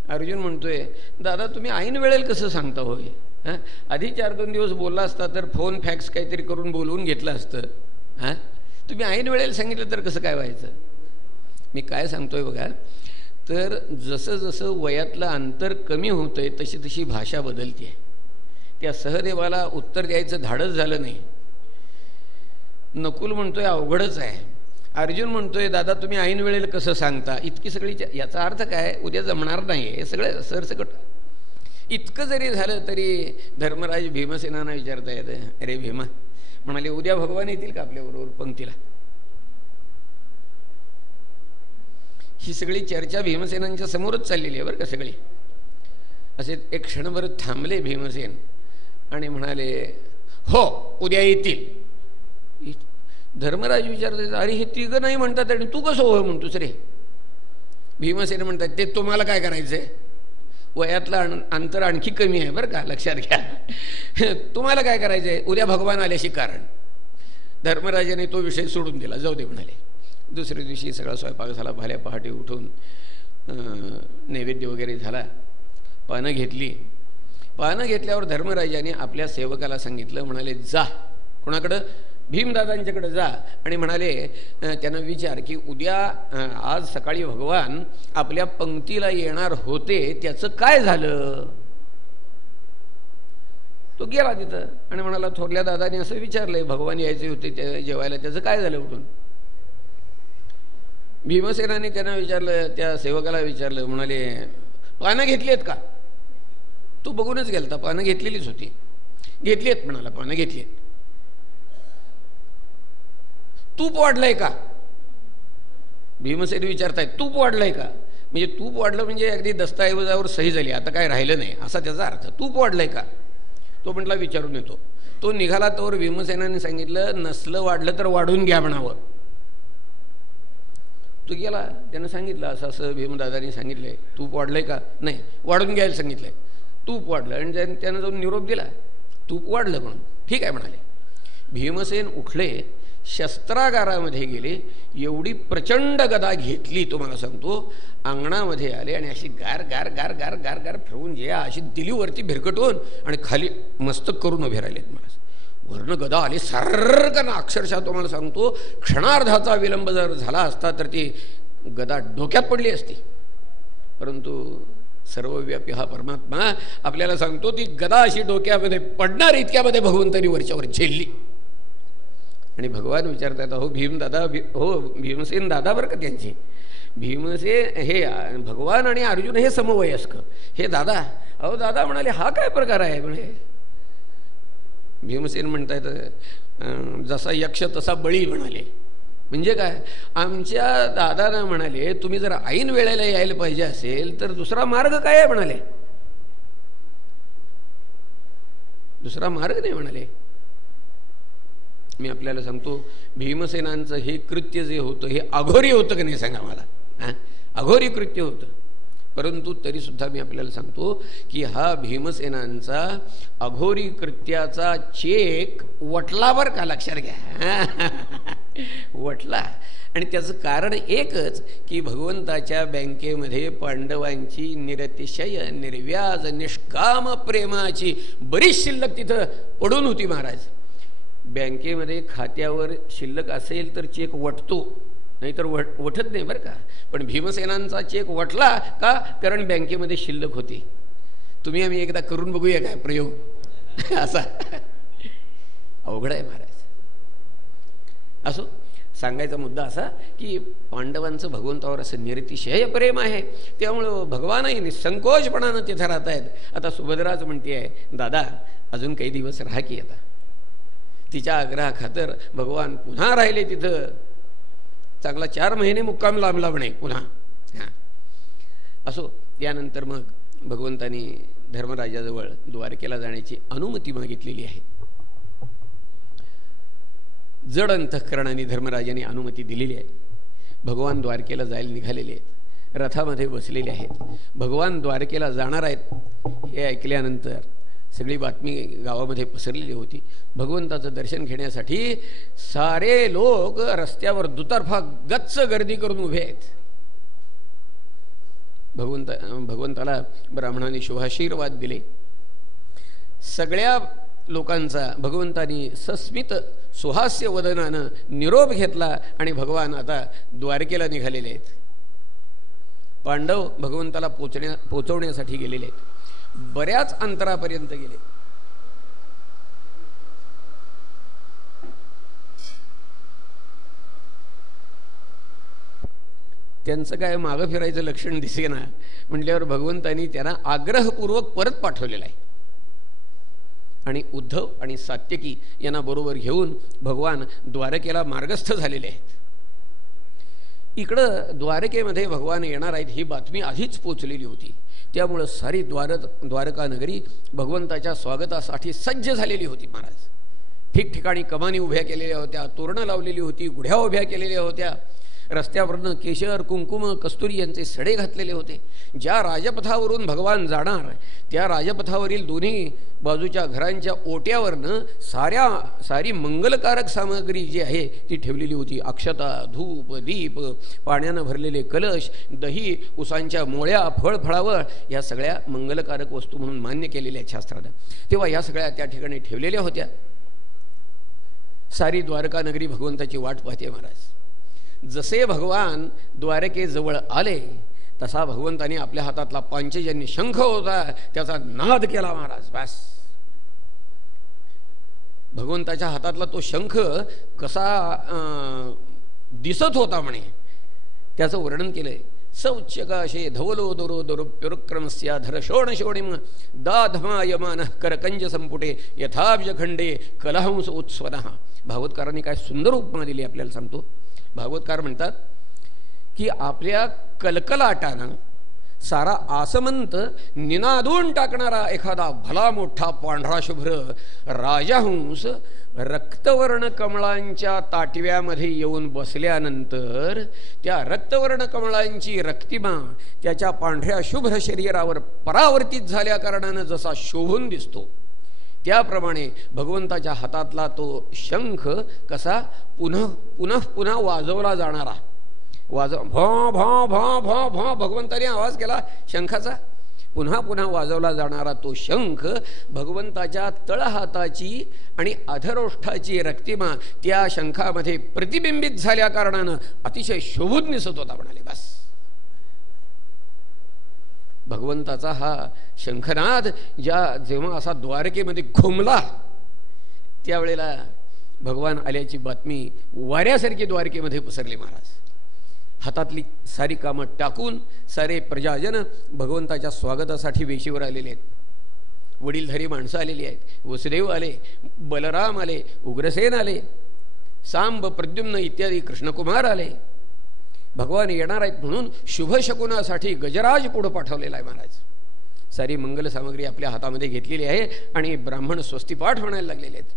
अर्जुन म्हणतोय, दादा तुम्ही ऐन वेळेला कसं सांगता होय. हां, आधी 4-2 दिवस बोलला असता तर फोन फॅक्स काहीतरी करून बोलवून घेतलं असतं. हां, तुम्ही ऐन वेळेला सांगितलं तर कसं काय व्हायचं. मी काय सांगतोय बघा. तर जसं जसं वयातलं अंतर कमी होतंय तशी तशी भाषा बदलते आहे. त्या सहदेवाला उत्तर द्यायचं धाडच झालं नाही. नकुल म्हणतोय अवघडच आहे. अर्जुन म्हणतोय दादा तुम्ही ऐन वेळेला कसं सांगता. इतकी सगळी, याचा अर्थ काय, उद्या जमणार नाही हे सगळं सरसकट. इतकं जरी झालं तरी धर्मराज भीमसेनांना विचारता येतं, अरे भीमा, म्हणाले उद्या भगवान येतील का आपल्याबरोबर पंक्तीला. ही सगळी चर्चा भीमसेनांच्या समोरच चाललेली आहे बरं का सगळी. असे एक क्षणभर थांबले भीमसेन आणि म्हणाले हो उद्या येतील. धर्मराज विचारतात, अरे हे तिघं नाही म्हणतात आणि तू कसं होय म्हणतोस रे. भीमसेन म्हणतात, ते तुम्हाला काय करायचं आहे. वयातलं अंतर आणखी कमी आहे बरं का, लक्षात घ्या. तुम्हाला काय करायचं आहे, उद्या भगवान आल्याशी कारण. धर्मराजाने तो विषय सोडून दिला, जाऊ दे म्हणाले. दुसऱ्या दिवशी सगळा स्वयंपाक झाला. भल्या पहाटे उठून नैवेद्य वगैरे झाला. पानं घेतली. पानं घेतल्यावर धर्मराजाने आपल्या सेवकाला सांगितलं, म्हणाले जा कोणाकडं, भीमदादांच्याकडे जा आणि म्हणाले त्यांना विचार की उद्या आज सकाळी भगवान आपल्या पंक्तीला येणार होते त्याचं काय झालं. तो गेला तिथं आणि म्हणाला थोरल्या दादाने असं विचारलंय भगवान यायचे होते ते जेवायला, त्याचं काय झालं उठून. भीमसेनाने त्यांना विचारलं, त्या सेवकाला विचारलं, म्हणाले पानं घेतली आहेत का. तू बघूनच गेलता, पानं घेतलेलीच होती. घेतली आहेत म्हणाला, पानं घेतली आहेत. तूप वाढलंय का. भीमसेन विचारतायत तूप वाढलंय का. म्हणजे तूप वाढलं म्हणजे अगदी दस्तऐवजावर सही झाली, आता काय राहिलं नाही असा त्याचा अर्थ. तूप वाढलंय का. तो म्हटला विचारून येतो. तो निघाला तोवर भीमसेनाने सांगितलं नसलं वाढलं तर वाढून घ्या म्हणावं. तो गेला, त्यानं सांगितलं असं असं भीमदादांनी सांगितलंय, तूप वाढलंय का. नाही, वाढून घ्यायला सांगितलंय. तूप वाढलं आणि त्यानं जाऊन निरोप दिला, तूप वाढलं म्हणून. ठीक आहे म्हणाले. भीमसेन उठले, शस्त्रागारामध्ये गेले, एवढी प्रचंड गदा घेतली तुम्हाला सांगतो, अंगणामध्ये आले आणि अशी गार गार गार गार गार गार फिरवून जे अशी दिलीवरती भिरकटून आणि खाली मस्तक करून उभे राहिलेत. मला वर्ण गदा आली सर्रकन, अक्षरशः तुम्हाला सांगतो क्षणार्धाचा विलंब जर झाला असता तर ती गदा डोक्यात पडली असती. परंतु सर्वव्यापी हा परमात्मा आपल्याला सांगतो ती गदा अशी डोक्यामध्ये पडणार इतक्यामध्ये भगवंतानी वरच्यावर झेलली. आणि भगवान विचारतात, हो भीमदादा, हो भीमसेन दादा बरं का त्यांची, भीमसेन हे भगवान आणि अर्जुन हे समवयस्क, हे दादा. अहो दादा म्हणाले, हा काय प्रकार आहे म्हणे. भीमसेन म्हणतायत, जसा यक्ष तसा बळी म्हणाले. म्हणजे काय, आमच्या दादांना म्हणाले तुम्ही जर ऐन वेळेला यायला पाहिजे असेल तर दुसरा मार्ग काय आहे म्हणाले, दुसरा मार्ग नाही म्हणाले. मी आपल्याला सांगतो भीमसेनांचं हे कृत्य जे होतं हे अघोरी होतं की नाही सांगा मला. हां, अघोरी कृत्य होतं. परंतु तरीसुद्धा मी आपल्याला सांगतो की हा भीमसेनांचा अघोरी कृत्याचा चेक वटला बरं का, लक्षात घ्या, वटला. आणि त्याचं कारण एकच की भगवंताच्या बँकेमध्ये पांडवांची निरतिशय निर्व्याज निष्काम प्रेमाची बरीच शिल्लक तिथं पडून होती महाराज. बँकेमध्ये खात्यावर शिल्लक असेल तर चेक वटतो, नाहीतर वठत नाही बरं का. पण भीमसेनांचा चेक वटला का, कारण बँकेमध्ये शिल्लक होती. तुम्ही आम्ही एकदा करून बघूया काय प्रयोग असा. अवघड आहे महाराज. असो, सांगायचा मुद्दा असा की पांडवांचं भगवंतावर असं निरतिशय प्रेम आहे, त्यामुळं भगवानही निसंकोचपणानं तिथं राहत आहेत. आता सुभद्राच म्हणते आहे, दादा अजून काही दिवस राहा की. आता तिच्या आग्रहाखातर भगवान पुन्हा राहिले तिथं. चांगला 4 महिने मुक्काम लांबला म्हणे पुन्हा. हां, असो. त्यानंतर मग भगवंतानी धर्मराजाजवळ द्वारकेला जाण्याची अनुमती मागितलेली आहे. जड अंतःकरणाने धर्मराजाने अनुमती दिलेली आहे. भगवान द्वारकेला जायला निघालेले आहेत, रथामध्ये बसलेले आहेत. भगवान द्वारकेला जाणार आहेत हे ऐकल्यानंतर सगळी बातमी गावामध्ये पसरलेली होती. भगवंताचं दर्शन घेण्यासाठी सारे लोक रस्त्यावर दुतर्फा गच्च गर्दी करून उभे आहेत. भगवंताला ब्राह्मणांनी शुभाशीर्वाद दिले. सगळ्या लोकांचा भगवंतानी सस्मित सुहास्य वदनानं निरोप घेतला आणि भगवान आता द्वारकेला निघालेले आहेत. पांडव भगवंताला पोचवण्यासाठी गेलेले आहेत. बऱ्याच अंतरापर्यंत गेले. त्यांचं काय मागं फिरायचं लक्षण दिसेना. म्हटल्यावर भगवंतानी त्यांना आग्रहपूर्वक परत पाठवलेलं आहे. आणि उद्धव आणि सात्यकी यांना बरोबर घेऊन भगवान द्वारकेला मार्गस्थ झालेले आहेत. इकडं द्वारकेमध्ये भगवान येणार आहेत ही बातमी आधीच पोचलेली होती. त्यामुळं सारी द्वारका नगरी भगवंताच्या स्वागतासाठी सज्ज झालेली होती महाराज. ठिकठिकाणी कमानी उभ्या केलेल्या होत्या, तोरणं लावलेली होती, गुढ्या उभ्या केलेल्या होत्या. रस्त्यावरनं केशर कुंकुम कस्तुरी यांचे सडे घातलेले होते. ज्या राजपथावरून भगवान जाणार त्या राजपथावरील दोन्ही बाजूच्या घरांच्या ओट्यावरनं सारी मंगलकारक सामग्री जी आहे ती ठेवलेली होती. अक्षता, धूप, दीप, पाण्यानं भरलेले कलश, दही, उसांच्या मोळ्या, फळफळावळ या सगळ्या मंगलकारक वस्तू म्हणून मान्य केलेल्या आहेत शास्त्रानं. तेव्हा या सगळ्या त्या ठिकाणी ठेवलेल्या होत्या. सारी द्वारका नगरी भगवंताची वाट पाहते महाराज. जसे भगवान द्वारकेजवळ आले तसा भगवंतानी आपल्या हातातला पांचजन्य शंख होता त्याचा नाद केला महाराज. बस, भगवंताच्या हातातला तो शंख कसा दिसत होता म्हणे त्याचं वर्णन केलंय. सौच्यकाशे धवलो दोरो दोरुक्रमस्या धर शोण शोणिम दाधमायमान करकंज संपुटे यथाब्जखंडे कलहंस उत्स्वनः. भागवतकारांनी काय सुंदर उपमा दिली आपल्याला सांगतो. भागवतकार म्हणतात की आपल्या कलकलाटानं सारा आसमंत निनादून टाकणारा एखादा भला मोठा पांढरा शुभ्र राजहंस रक्तवर्ण कमळांच्या ताटव्यामध्ये येऊन बसल्यानंतर त्या रक्तवर्ण कमळांची रक्तिमा त्याच्या पांढऱ्या शुभ्र शरीरावर परावर्तित झाल्या कारणानं जसा शोभून दिसतो त्याप्रमाणे भगवंताच्या हातातला तो शंख कसा पुन्हा पुन्हा पुन्हा वाजवला जाणारा, भॉ भॉ भॉ भॉ भॉ भगवंताने आवाज केला शंखाचा, पुन्हा पुन्हा वाजवला जाणारा तो शंख भगवंताच्या तळहाताची आणि अधरोष्ठाची रक्तिमा त्या शंखामध्ये प्रतिबिंबित झाल्या कारणानं अतिशय शोभून दिसत होता म्हणाले. बस भगवंताचा हा शंखनाद जेव्हा असा द्वारकेमध्ये घुमला त्यावेळेला भगवान आल्याची बातमी वाऱ्यासारखी द्वारकेमध्ये पसरली. महाराज हातातली सारी कामं टाकून सारे प्रजाजन भगवंताच्या स्वागतासाठी वेशीवर आलेले आहेत. वडीलधारी माणसं आलेली आहेत. वसुदेव आले, बलराम आले, उग्रसेन आले, सांब, प्रद्युम्न इत्यादी कृष्णकुमार आले. भगवान येणार आहेत म्हणून शुभशकुनासाठी गजराज पुढं पाठवलेला आहे. महाराज सारी मंगल सामग्री आपल्या हातामध्ये घेतलेली आहे आणि ब्राह्मण स्वस्तिपाठ म्हणायला लागलेले आहेत.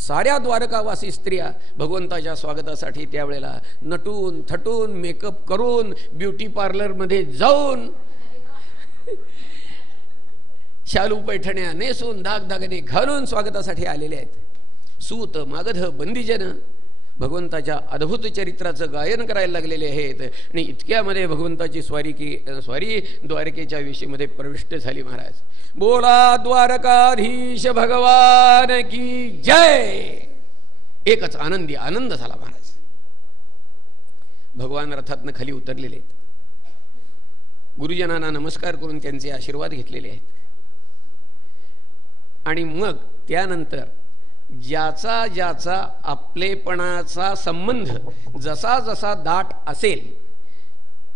साऱ्या द्वारकावासी स्त्रिया भगवंताच्या स्वागतासाठी त्यावेळेला नटून थटून मेकअप करून ब्युटी पार्लरमध्ये जाऊन शालू पैठण्या नेसून दागदागिने घालून स्वागतासाठी आलेले आहेत. सूत मागध बंदीजन भगवंताच्या अद्भुत चरित्राचं गायन करायला लागलेले आहेत आणि इतक्यामध्ये भगवंताची स्वारी द्वारकेच्या विषयीमध्ये प्रविष्ट झाली. महाराज बोला द्वारकाधीश भगवान की जय. एकच आनंद झाला. महाराज भगवान रथातनं खाली उतरलेले आहेत. गुरुजनांना नमस्कार करून त्यांचे आशीर्वाद घेतलेले आहेत आणि मग त्यानंतर ज्याचा ज्याचा आपलेपणाचा संबंध जसा जसा दाट असेल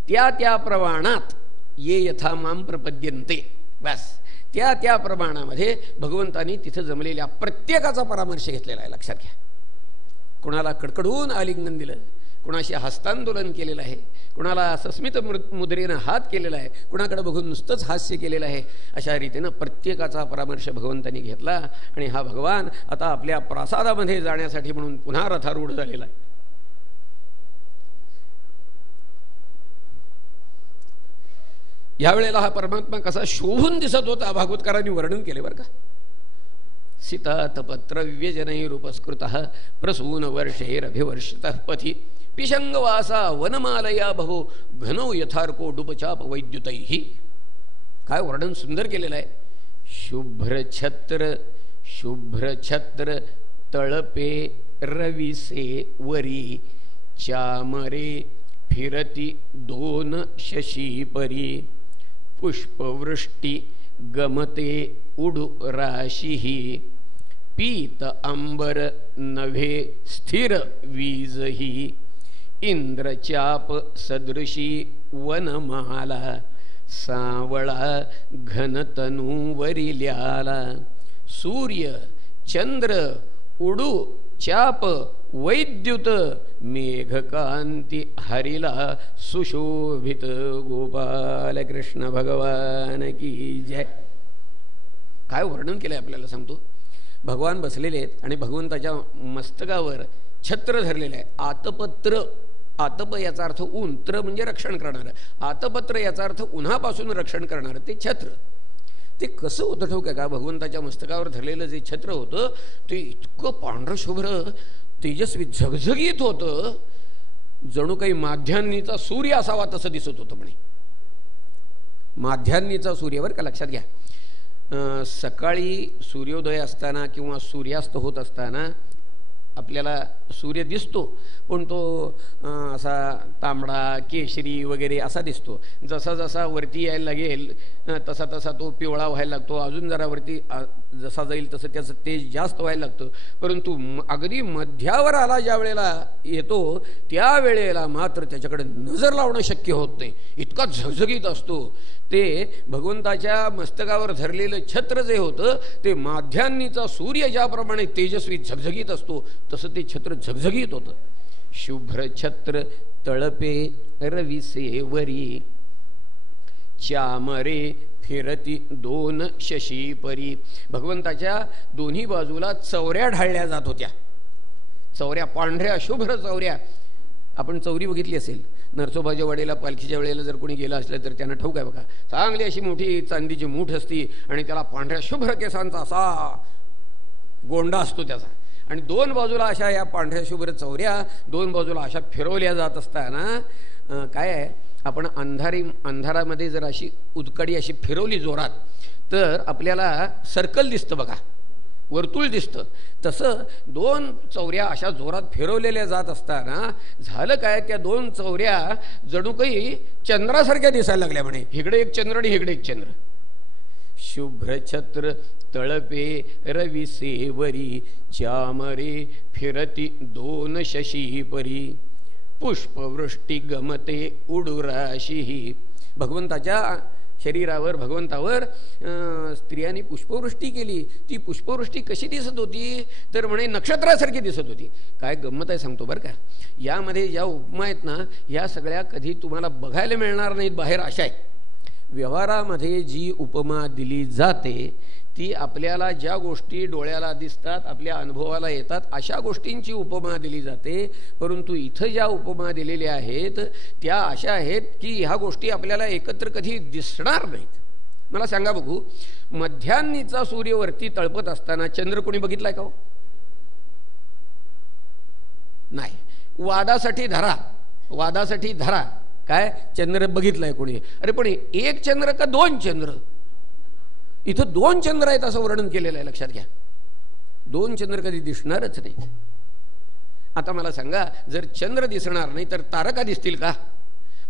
त्या त्या प्रमाणात ये यथा माम प्रपद्यन्ते, बस त्या त्या प्रमाणामध्ये भगवंतांनी तिथं जमलेल्या प्रत्येकाचा परामर्श घेतलेला आहे. लक्षात घ्या. कुणाला कडकडून आलिंगन दिलं, कुणाशी हस्तांदोलन केलेलं आहे, कुणाला सस्मित मुद्रेनं हात केलेला आहे, कुणाकडे बघून नुसतंच हास्य केलेलं आहे. अशा रीतीनं प्रत्येकाचा परामर्श भगवंतांनी घेतला आणि हा भगवान आता आपल्या प्रासादामध्ये जाण्यासाठी म्हणून पुन्हा रथारूढ झालेला आहे. यावेळेला हा परमात्मा कसा शोभून दिसत होता भागवतकारांनी वर्णन केले बरं का. सीतातपत्र व्यजनैरुपस्कृतः प्रसून वर्षैरभिवर्षितः पथि पिशंगवासा वनमालया भवो घनौ यथार्को डुपचाप वैद्युतैहि. काय वर्णन सुंदर केलेलं आहे. शुभ्रछत्र तळपे रविसे वरी चामरे फिरती दोन शशीपरी पुष्पवृष्टी गमते उडु राशीही पीत अंबर नभे स्थिर वीजही इंद्रचाप सदृशी वनमाला सावळा घनतनुवरिल्याला सूर्य चंद्र उडू चाप वैद्युत मेघकांती हरिला सुशोभित. गोपाल कृष्ण भगवान की जय. काय वर्णन केलंय आपल्याला सांगतो. भगवान बसलेले आहेत आणि भगवंताच्या मस्तकावर छत्र धरलेलं आहे. आतपत्र, आतप याचा अर्थ ऊन, त्र म्हणजे रक्षण करणारं, आतपत्र याचा अर्थ उन्हापासून रक्षण करणारं ते छत्र. ते कसं होतं ठेवू का. भगवंताच्या मस्तकावर धरलेलं जे छत्र होतं ते इतकं पांढरं शुभ्र तेजस्वी झगझगीत होतं, जणू काही माध्यान्नीचा सूर्य असावा तसं दिसत होतं. म्हणे माध्यान्नीचा सूर्य बरं का. लक्षात घ्या. सकाळी सूर्योदय असताना किंवा सूर्यास्त होत असताना आपल्याला सूर्य दिसतो, पण तो असा तांबडा केशरी वगैरे असा दिसतो. जसा जसा वरती यायला लागेल तसा तसा तो पिवळा व्हायला लागतो. अजून जरा वरती जसा जाईल तसं त्याचं तेज जास्त व्हायला लागतं. परंतु अगदी मध्यावर आला ज्या वेळेला येतो त्यावेळेला मात्र त्याच्याकडे नजर लावणं शक्य होत नाही, इतका झगझगीत असतो. ते भगवंताच्या मस्तकावर धरलेलं छत्र जे होतं ते माध्यान्नीचा सूर्य ज्याप्रमाणे तेजस्वी झगझगीत असतो तसं ते छत्र झगझगीत होतं. शुभ्र छत्र तळपे रविसेवरी चामरे फिरती दोन शशीपरी. भगवंताच्या दोन्ही बाजूला चौऱ्या ढाळल्या जात होत्या. चौऱ्या पांढऱ्या शुभ्र चौऱ्या. आपण चौरी बघितली असेल नरसोबाच्या वाडीला पालखीच्या वेळेला जर कोणी गेलं असलं तर त्यांना ठाऊक आहे बघा. चांगली अशी मोठी चांदीची मूठ असती आणि त्याला पांढऱ्या शुभ्र केसांचा असा गोंडा असतो त्याचा. आणि दोन बाजूला अशा या पांढऱ्या शुभ्र चौऱ्या दोन बाजूला अशा फिरवल्या जात असताना काय आहे, आपण अंधारामध्ये जर अशी उदकडी अशी फिरवली जोरात तर आपल्याला सर्कल दिसतं बघा, वर्तुळ दिसतं. तसं दोन चौऱ्या अशा जोरात फिरवलेल्या जात असताना झालं काय, त्या दोन चौऱ्या जणू काही चंद्रासारख्या दिसायला लागल्या म्हणे. इकडे एक चंद्र आणि इकडे एक चंद्र. शुभ्र छत्र तळपे रविसेवरी चामरे फिरती दोन शशी परी पुष्पवृष्टी गमते उडुराशी. भगवंताच्या शरीरावर भगवंतावर स्त्रियांनी पुष्पवृष्टी केली. ती पुष्पवृष्टी कशी दिसत होती तर म्हणे नक्षत्रासारखी दिसत होती. काय गंमत आहे सांगतो बरं का. यामध्ये ज्या उपमा आहेत ना ह्या सगळ्या कधी तुम्हाला बघायला मिळणार नाहीत बाहेर. अशा आहेत व्यवहारामध्ये जी उपमा दिली जाते ती आपल्याला ज्या गोष्टी डोळ्याला दिसतात आपल्या अनुभवाला येतात अशा गोष्टींची उपमा दिली जाते. परंतु इथं ज्या उपमा दिलेल्या आहेत त्या अशा आहेत की ह्या गोष्टी आपल्याला एकत्र कधी दिसणार नाहीत. मला सांगा बघू, मध्यान्नीचा सूर्यवरती तळपत असताना चंद्र कोणी बघितलाय का हो? नाही. वादासाठी धरा काय चंद्र बघितलाय कोणी? अरे पण एक चंद्र का दोन चंद्र? इथं दोन चंद्र आहेत असं वर्णन केलेलं आहे, लक्षात घ्या. दोन चंद्र कधी दिसणारच नाहीत. आता मला सांगा, जर चंद्र दिसणार नाही तर तारका दिसतील का?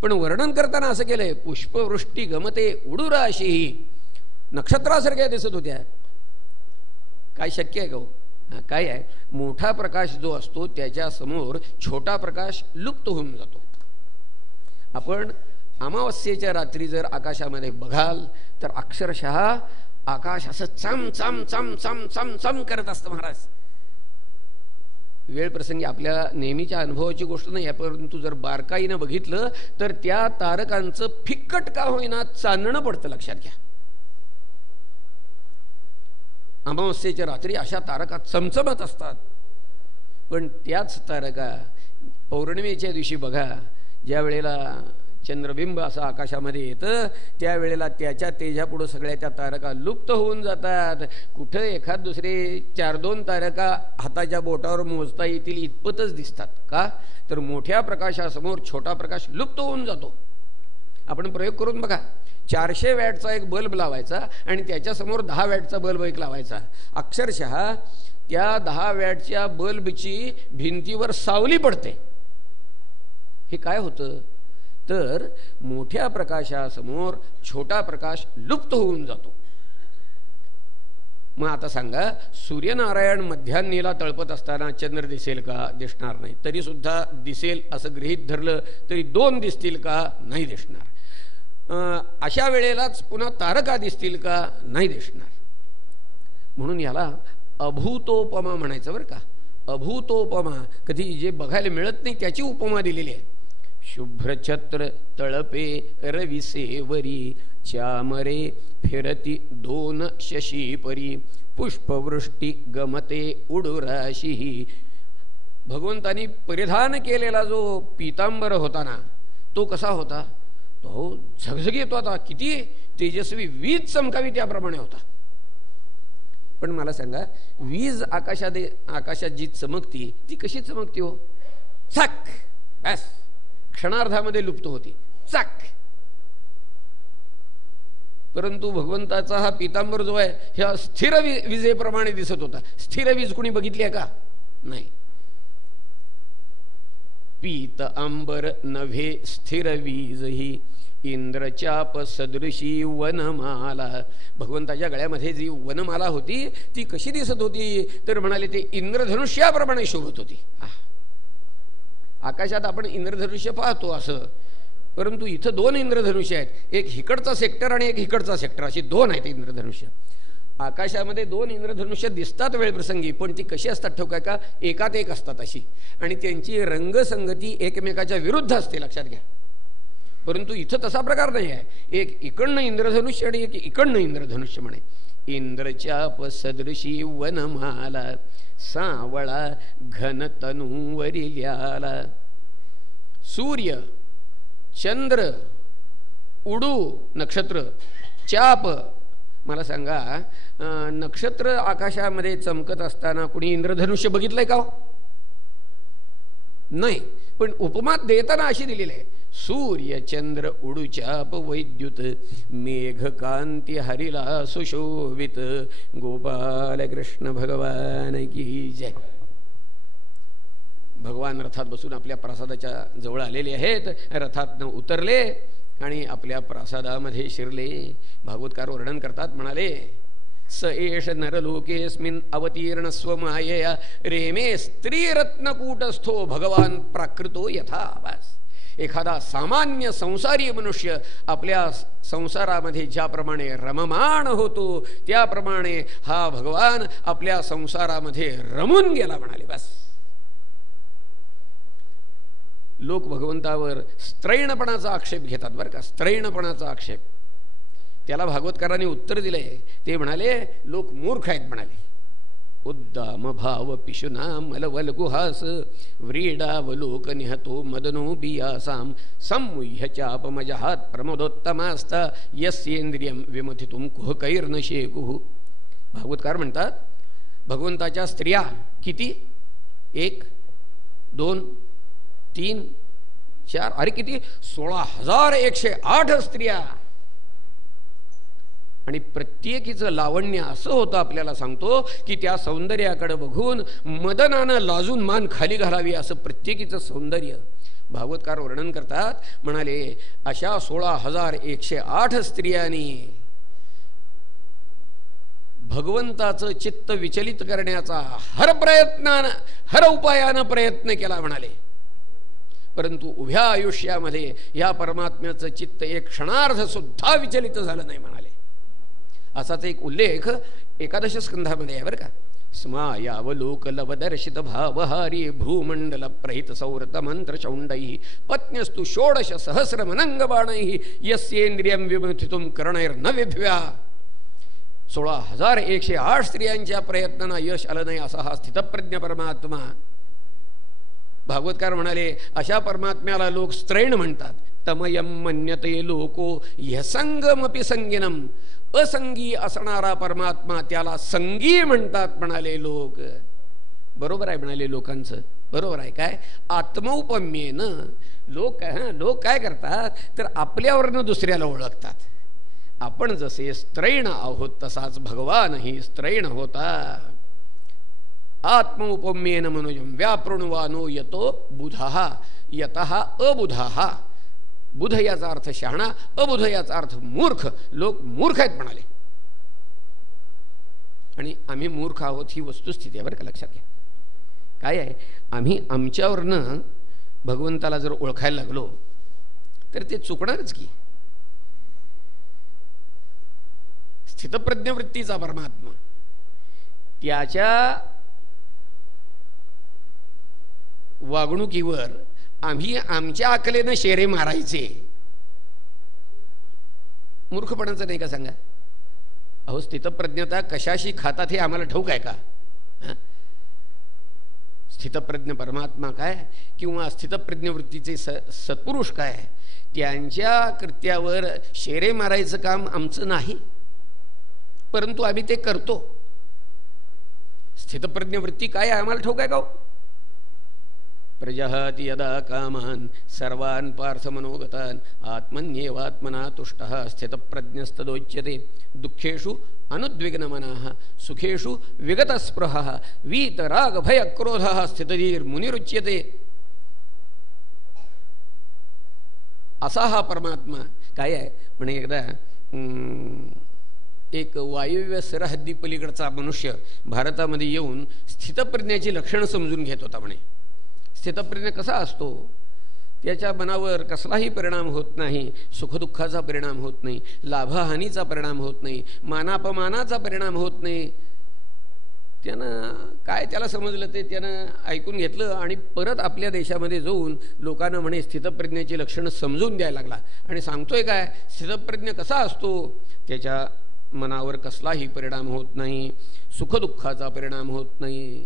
पण वर्णन करताना असं केलंय, पुष्पवृष्टी गमते उडुराशी, नक्षत्रासारख्या दिसत होत्या. काय शक्य आहे का हो? काय आहे, मोठा प्रकाश जो असतो त्याच्या समोर छोटा प्रकाश लुप्त होऊन जातो. आपण अमावस्येच्या रात्री जर आकाशामध्ये बघाल तर अक्षरशः आकाश असं चम चम चम चम चम चम करत असतं महाराज. वेळ प्रसंगी आपल्या नेहमीच्या अनुभवाची गोष्ट नाही आहे, परंतु जर बारकाईनं बघितलं तर त्या तारकांचं फिक्कट का होईना चांदणं पडतं, लक्षात घ्या. अमावस्येच्या रात्री अशा तारका चमचमत असतात. पण त्याच तारका पौर्णिमेच्या दिवशी बघा, ज्या वेळेला चंद्रबिंब असं आकाशामध्ये येतं त्यावेळेला त्याच्या तेजापुढं सगळ्या त्या तारका लुप्त होऊन जातात. कुठं एखाद दुसरे 4-2 तारका हाताच्या बोटावर मोजता येतील इतपतच दिसतात. का तर मोठ्या प्रकाशासमोर छोटा प्रकाश लुप्त होऊन जातो. आपण प्रयोग करून बघा, 400 वॅटचा एक बल्ब लावायचा आणि त्याच्यासमोर 10 वॅटचा बल्ब एक लावायचा. अक्षरशः त्या 10 वॅटच्या बल्बची भिंतीवर सावली पडते. हे काय होतं तर मोठ्या प्रकाशासमोर छोटा प्रकाश लुप्त होऊन जातो. मग आता सांगा, सूर्यनारायण मध्यान्नीला तळपत असताना चंद्र दिसेल का? दिसणार नाही. तरी सुद्धा दिसेल असं गृहीत धरलं तरी 2 दिसतील का? नाही दिसणार. अशा वेळेलाच पुन्हा तारका दिसतील का? नाही दिसणार. म्हणून याला अभूतोपमा म्हणायचं बरं का. अभूतोपमा, कधी जे बघायला मिळत नाही त्याची उपमा दिलेली आहे. शुभ्रछत्र तळपे रविसेवरी चामरे फिरती दोन शशी परी पुष्पवृष्टी गमते उडुराशी. भगवंतानी परिधान केलेला जो पीतांबर होता ना तो कसा होता? तो झगझगीत होता. किती तेजस्वी, वीज चमकावी त्याप्रमाणे होता. पण मला सांगा, वीज आकाशात जी चमकती ती कशी चमकती हो? चाक, बस क्षणार्धामध्ये लुप्त होती, चाक. परंतु भगवंताचा हा पीतांबर जो आहे ह्या स्थिर विजेप्रमाणे दिसत होता. स्थिर वीज कोणी बघितली आहे का? नाही. पीत अंबर नव्हे स्थिर वीज ही इंद्रचाप सदृशी वनमाला. भगवंताच्या गळ्यामध्ये जी वनमाला होती ती कशी दिसत होती तर म्हणाले ते इंद्रधनुष्याप्रमाणे शोभत होती. आकाशात आपण इंद्रधनुष्य पाहतो असं, परंतु इथं 2 इंद्रधनुष्य आहेत. एक हिकडचा सेक्टर आणि एक हिकडचा सेक्टर, अशी 2 आहेत इंद्रधनुष्य. आकाशामध्ये 2 इंद्रधनुष्य दिसतात वेळप्रसंगी, पण ती कशी असतात ठोका का? एकात एक असतात अशी, आणि त्यांची रंगसंगती एकमेकाच्या विरुद्ध असते, लक्षात घ्या. परंतु इथं तसा प्रकार नाही आहे. एक इकडनं इंद्रधनुष्य आणि एक इकडनं इंद्रधनुष्य म्हणे. इंद्रचाप सदृशी वनमाला सावळा घन तनूवरिल्याला. सूर्य, चंद्र, उडू नक्षत्र, चाप मला सांगा, नक्षत्र आकाशामध्ये चमकत असताना कुणी इंद्रधनुष्य बघितलंय का? नाही. पण उपमा देताना अशी दिलेली आहे, सूर्य चंद्र उडुचाप वैद्युत मेघकांती हरिला सुशोभित गोपाल कृष्ण भगवान की जय. भगवान रथात बसून आपल्या प्रासादाच्या जवळ आलेले आहेत. रथातनं उतरले आणि आपल्या प्रासादामध्ये शिरले. भागवतकार वर्णन करतात, म्हणाले, स एष नरलोकेस्मिन् अवतीर्ण स्वमायया रेमे स्त्रीरत्नकूटस्थो भगवान प्राकृतो यथावास. एखादा सामान्य संसारी मनुष्य आपल्या संसारामध्ये ज्याप्रमाणे रममाण होतो त्याप्रमाणे हा भगवान आपल्या संसारामध्ये रमून गेला म्हणाले. बस. लोक भगवंतावर स्त्रैणपणाचा आक्षेप घेतात बरं का, स्त्रैणपणाचा आक्षेप. त्याला भागवतकारांनी उत्तर दिलंय. ते म्हणाले, लोक मूर्ख आहेत म्हणाले. उद्दाम भाव पिशुना मलवल गुहास व्रीडावलोक निहतो मदनो बियासाम संमुह्य चापमजहात प्रमोदोत्तमास्ता यस्येंद्रियम विमथितुम कुहकैर्न शेकुः. भागवतकार म्हणतात, भगवंताच्या स्त्रिया किती? 1, 2, 3, 4, अरे किती? 16,108 स्त्रिया. आणि प्रत्येकीचं लावण्य असं होतं, आपल्याला सांगतो की त्या सौंदर्याकडे बघून मदनानं लाजून मान खाली घालावी असं प्रत्येकीचं सौंदर्य. भागवतकार वर्णन करतात, म्हणाले, अशा 16,108 स्त्रियांनी भगवंताचं चित्त विचलित करण्याचा हर उपायानं प्रयत्न केला म्हणाले. परंतु उभ्या आयुष्यामध्ये या परमात्म्याचं चित्त एक क्षणार्ध सुद्धा विचलित झालं नाही म्हणाले. असाच एक उल्लेख 11 स्कंधामध्ये आहे बरं का. स्मायावलोकलवदर्शित भावहारी भ्रूमंडल प्रहित सौरत मंत्र शौंडैः पत्न्यस्तु 16 सहस्रमनंगबाणैः यस्येंद्रियं विमथितुं करणैर्न विभ्या. 16,108 स्त्रियांच्या प्रयत्नांना यश आलं नाही असा हा स्थितप्रज्ञ परमात्मा. भागवतकार म्हणाले, अशा परमात्म्याला लोक स्त्रैण म्हणतात. तमयम मन्यते लोको ह्यसंगमपि संगिनम. असंगी असणारा परमात्मा त्याला संगी म्हणतात म्हणाले लोक. बरोबर आहे म्हणाले लोकांचं, बरोबर आहे. काय आत्मौपम्येनं लोक काय करतात तर आपल्यावरनं दुसऱ्याला ओळखतात. आपण जसे स्त्रैण आहोत तसाच भगवानही स्त्रैण होता. आत्मौपम्येन मनोजम व्यापृणवानो यतो बुधः यतः अबुधः. बुध याचा अर्थ शहाणा, अबुध याचा अर्थ मूर्ख. लोक मूर्ख आहेत म्हणाले. आणि आम्ही मूर्ख आहोत ही वस्तुस्थिती आहे बरं का, लक्षात घ्या. काय आहे, आम्ही आमच्यावरनं भगवंताला जर ओळखायला लागलो तर ते चुकणारच की. स्थितप्रज्ञ वृत्तीचा परमात्मा त्याच्या वागणुकीवर आम्ही आमच्या अकलेनं शेरे मारायचे, मूर्खपणाचं नाही का सांगा. अहो, स्थितप्रज्ञता कशाशी खातात हे आम्हाला ठाऊक आहे का? स्थितप्रज्ञ परमात्मा काय किंवा स्थितप्रज्ञ वृत्तीचे सत्पुरुष काय, त्यांच्या कृत्यावर शेरे मारायचं काम आमचं नाही, परंतु आम्ही ते करतो. स्थितप्रज्ञ वृत्ती काय आहे आम्हाला ठाऊक आहे का? प्रजहाति यदा कामान सर्वान् पार्थ मनोगतान् आत्मन्येवात्मना तुष्टः स्थितप्रज्ञस्तदोच्यते. दुःखेषु अनुद्विग्नमनः सुखेषु विगतस्पृहः वीतरागभयक्रोधः स्थितधीर्मुनिरुच्यते. असा हा परमात्मा काय आहे म्हणे. एकदा एक वायव्य सरहद्दी पलीकडचा मनुष्य भारतामध्ये येऊन स्थितप्रज्ञाची लक्षणं समजून घेत होता म्हणे. स्थितप्रज्ञ कसा असतो, त्याच्या मनावर कसलाही परिणाम होत नाही, सुखदुःखाचा परिणाम होत नाही, लाभहानीचा परिणाम होत नाही, मानापमानाचा परिणाम होत नाही. त्यानं काय त्याला समजलं ते त्यानं ऐकून घेतलं आणि परत आपल्या देशामध्ये जाऊन लोकांना म्हणे स्थितप्रज्ञाची लक्षणं समजून द्यायला लागला. आणि सांगतोय काय, स्थितप्रज्ञ कसा असतो, त्याच्या मनावर कसलाही परिणाम होत नाही, सुखदुःखाचा परिणाम होत नाही.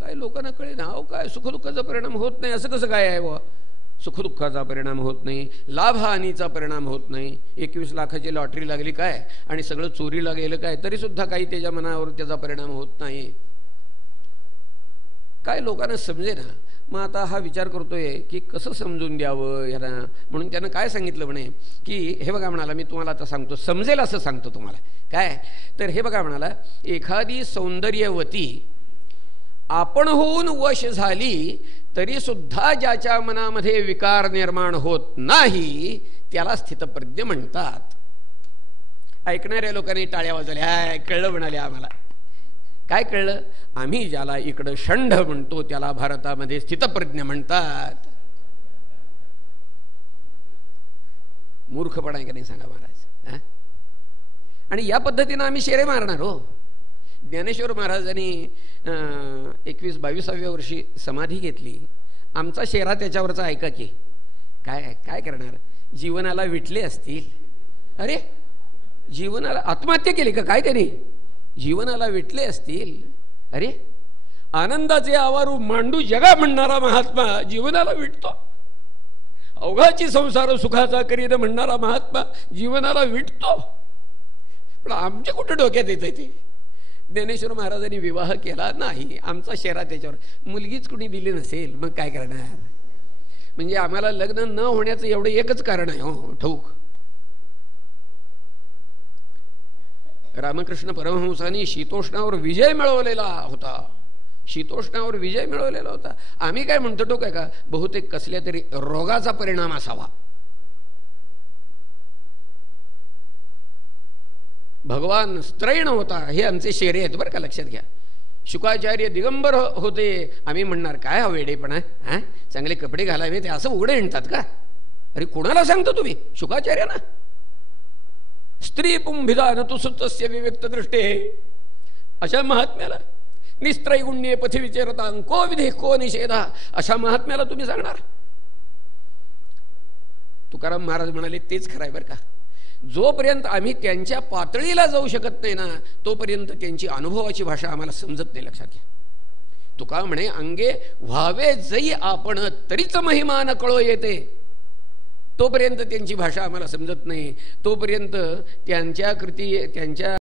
काय लोकांना कळे ना, अहो काय सुखदुःखाचा परिणाम होत नाही असं कसं काय आहे बुवा. सुखदुःखाचा परिणाम होत नाही, लाभहानीचा परिणाम होत नाही. 21 लाखाची लॉटरी लागली काय आणि सगळं चोरीला गेलं काय तरीसुद्धा काही त्याच्या मनावर त्याचा परिणाम होत नाही. काय लोकांना समजे ना. मग आता हा विचार करतोय की कसं समजून द्यावं ह्याला. म्हणून त्यानं काय सांगितलं म्हणे की हे बघा म्हणाला, मी तुम्हाला आता सांगतो, समजेल असं सांगतो तुम्हाला. काय तर हे बघा म्हणाला, एखादी सौंदर्यवती आपण होऊन वश झाली तरीसुद्धा ज्याच्या मनामध्ये विकार निर्माण होत नाही त्याला स्थितप्रज्ञ म्हणतात. ऐकणाऱ्या लोकांनी टाळ्या वाजवल्या. कळलं म्हणाले आम्हाला. काय कळलं? आम्ही ज्याला इकडं षंढ म्हणतो त्याला भारतामध्ये स्थितप्रज्ञ म्हणतात. मूर्खपणा आहे का नाही सांगा महाराज. आणि या पद्धतीनं आम्ही शेरे मारणार हो. ज्ञानेश्वर महाराजांनी 21-22व्या वर्षी समाधी घेतली. आमचा शेरा त्याच्यावरचा ऐका की. काय काय करणार? जीवनाला विटले असतील. अरे जीवनाला आत्महत्या केली का काय त्याने? जीवनाला विटले असतील. अरे आनंदाचे आवारू मांडू जगा म्हणणारा महात्मा जीवनाला विटतो. अवघाची संसार सुखाचा करीन म्हणणारा महात्मा जीवनाला विटतो. पण आमच्या कुठं डोक्यात येतं ते? ज्ञानेश्वर महाराजांनी विवाह केला नाही, आमचा शेरा त्याच्यावर. मुलगीच कुणी दिली नसेल मग काय करणार? म्हणजे आम्हाला लग्न न होण्याचं एवढं एकच कारण आहे हो ठाऊक. रामकृष्ण परमहंसांनी शीतोष्णावर विजय मिळवलेला होता. शीतोष्णावर विजय मिळवलेला होता. आम्ही काय म्हणतो तो काय का बहुतेक कसल्या तरी रोगाचा परिणाम असावा. भगवान स्त्रैण होता हे आमचे शेरे आहेत बरं का, लक्षात घ्या. शुकाचार्य दिगंबर होते आम्ही म्हणणार काय हा वेडेपणा. चांगले कपडे घालावे ते असं उघडे हिंडतात का? अरे कोणाला सांगतो तुम्ही? शुकाचार्यांना. स्त्री पुंभिदा तु सुतस्य विविक्त दृष्टे अशा महात्म्याला निस्त्रैगुण्ये पथी विचरता को विधी को निषेधा अशा महात्म्याला तुम्ही सांगणार? तुकाराम महाराज म्हणाले तेच खरं आहे बरं का. जोपर्यंत आम्ही त्यांच्या पातळीला जाऊ शकत नाही ना तोपर्यंत त्यांची अनुभवाची भाषा आम्हाला समजत नाही. लक्षात घ्या. तुका म्हणे अंगे व्हावे जई आपण तरीच महिमा न कळो येते. तोपर्यंत त्यांची भाषा आम्हाला समजत नाही. तोपर्यंत त्यांच्या कृती त्यांच्या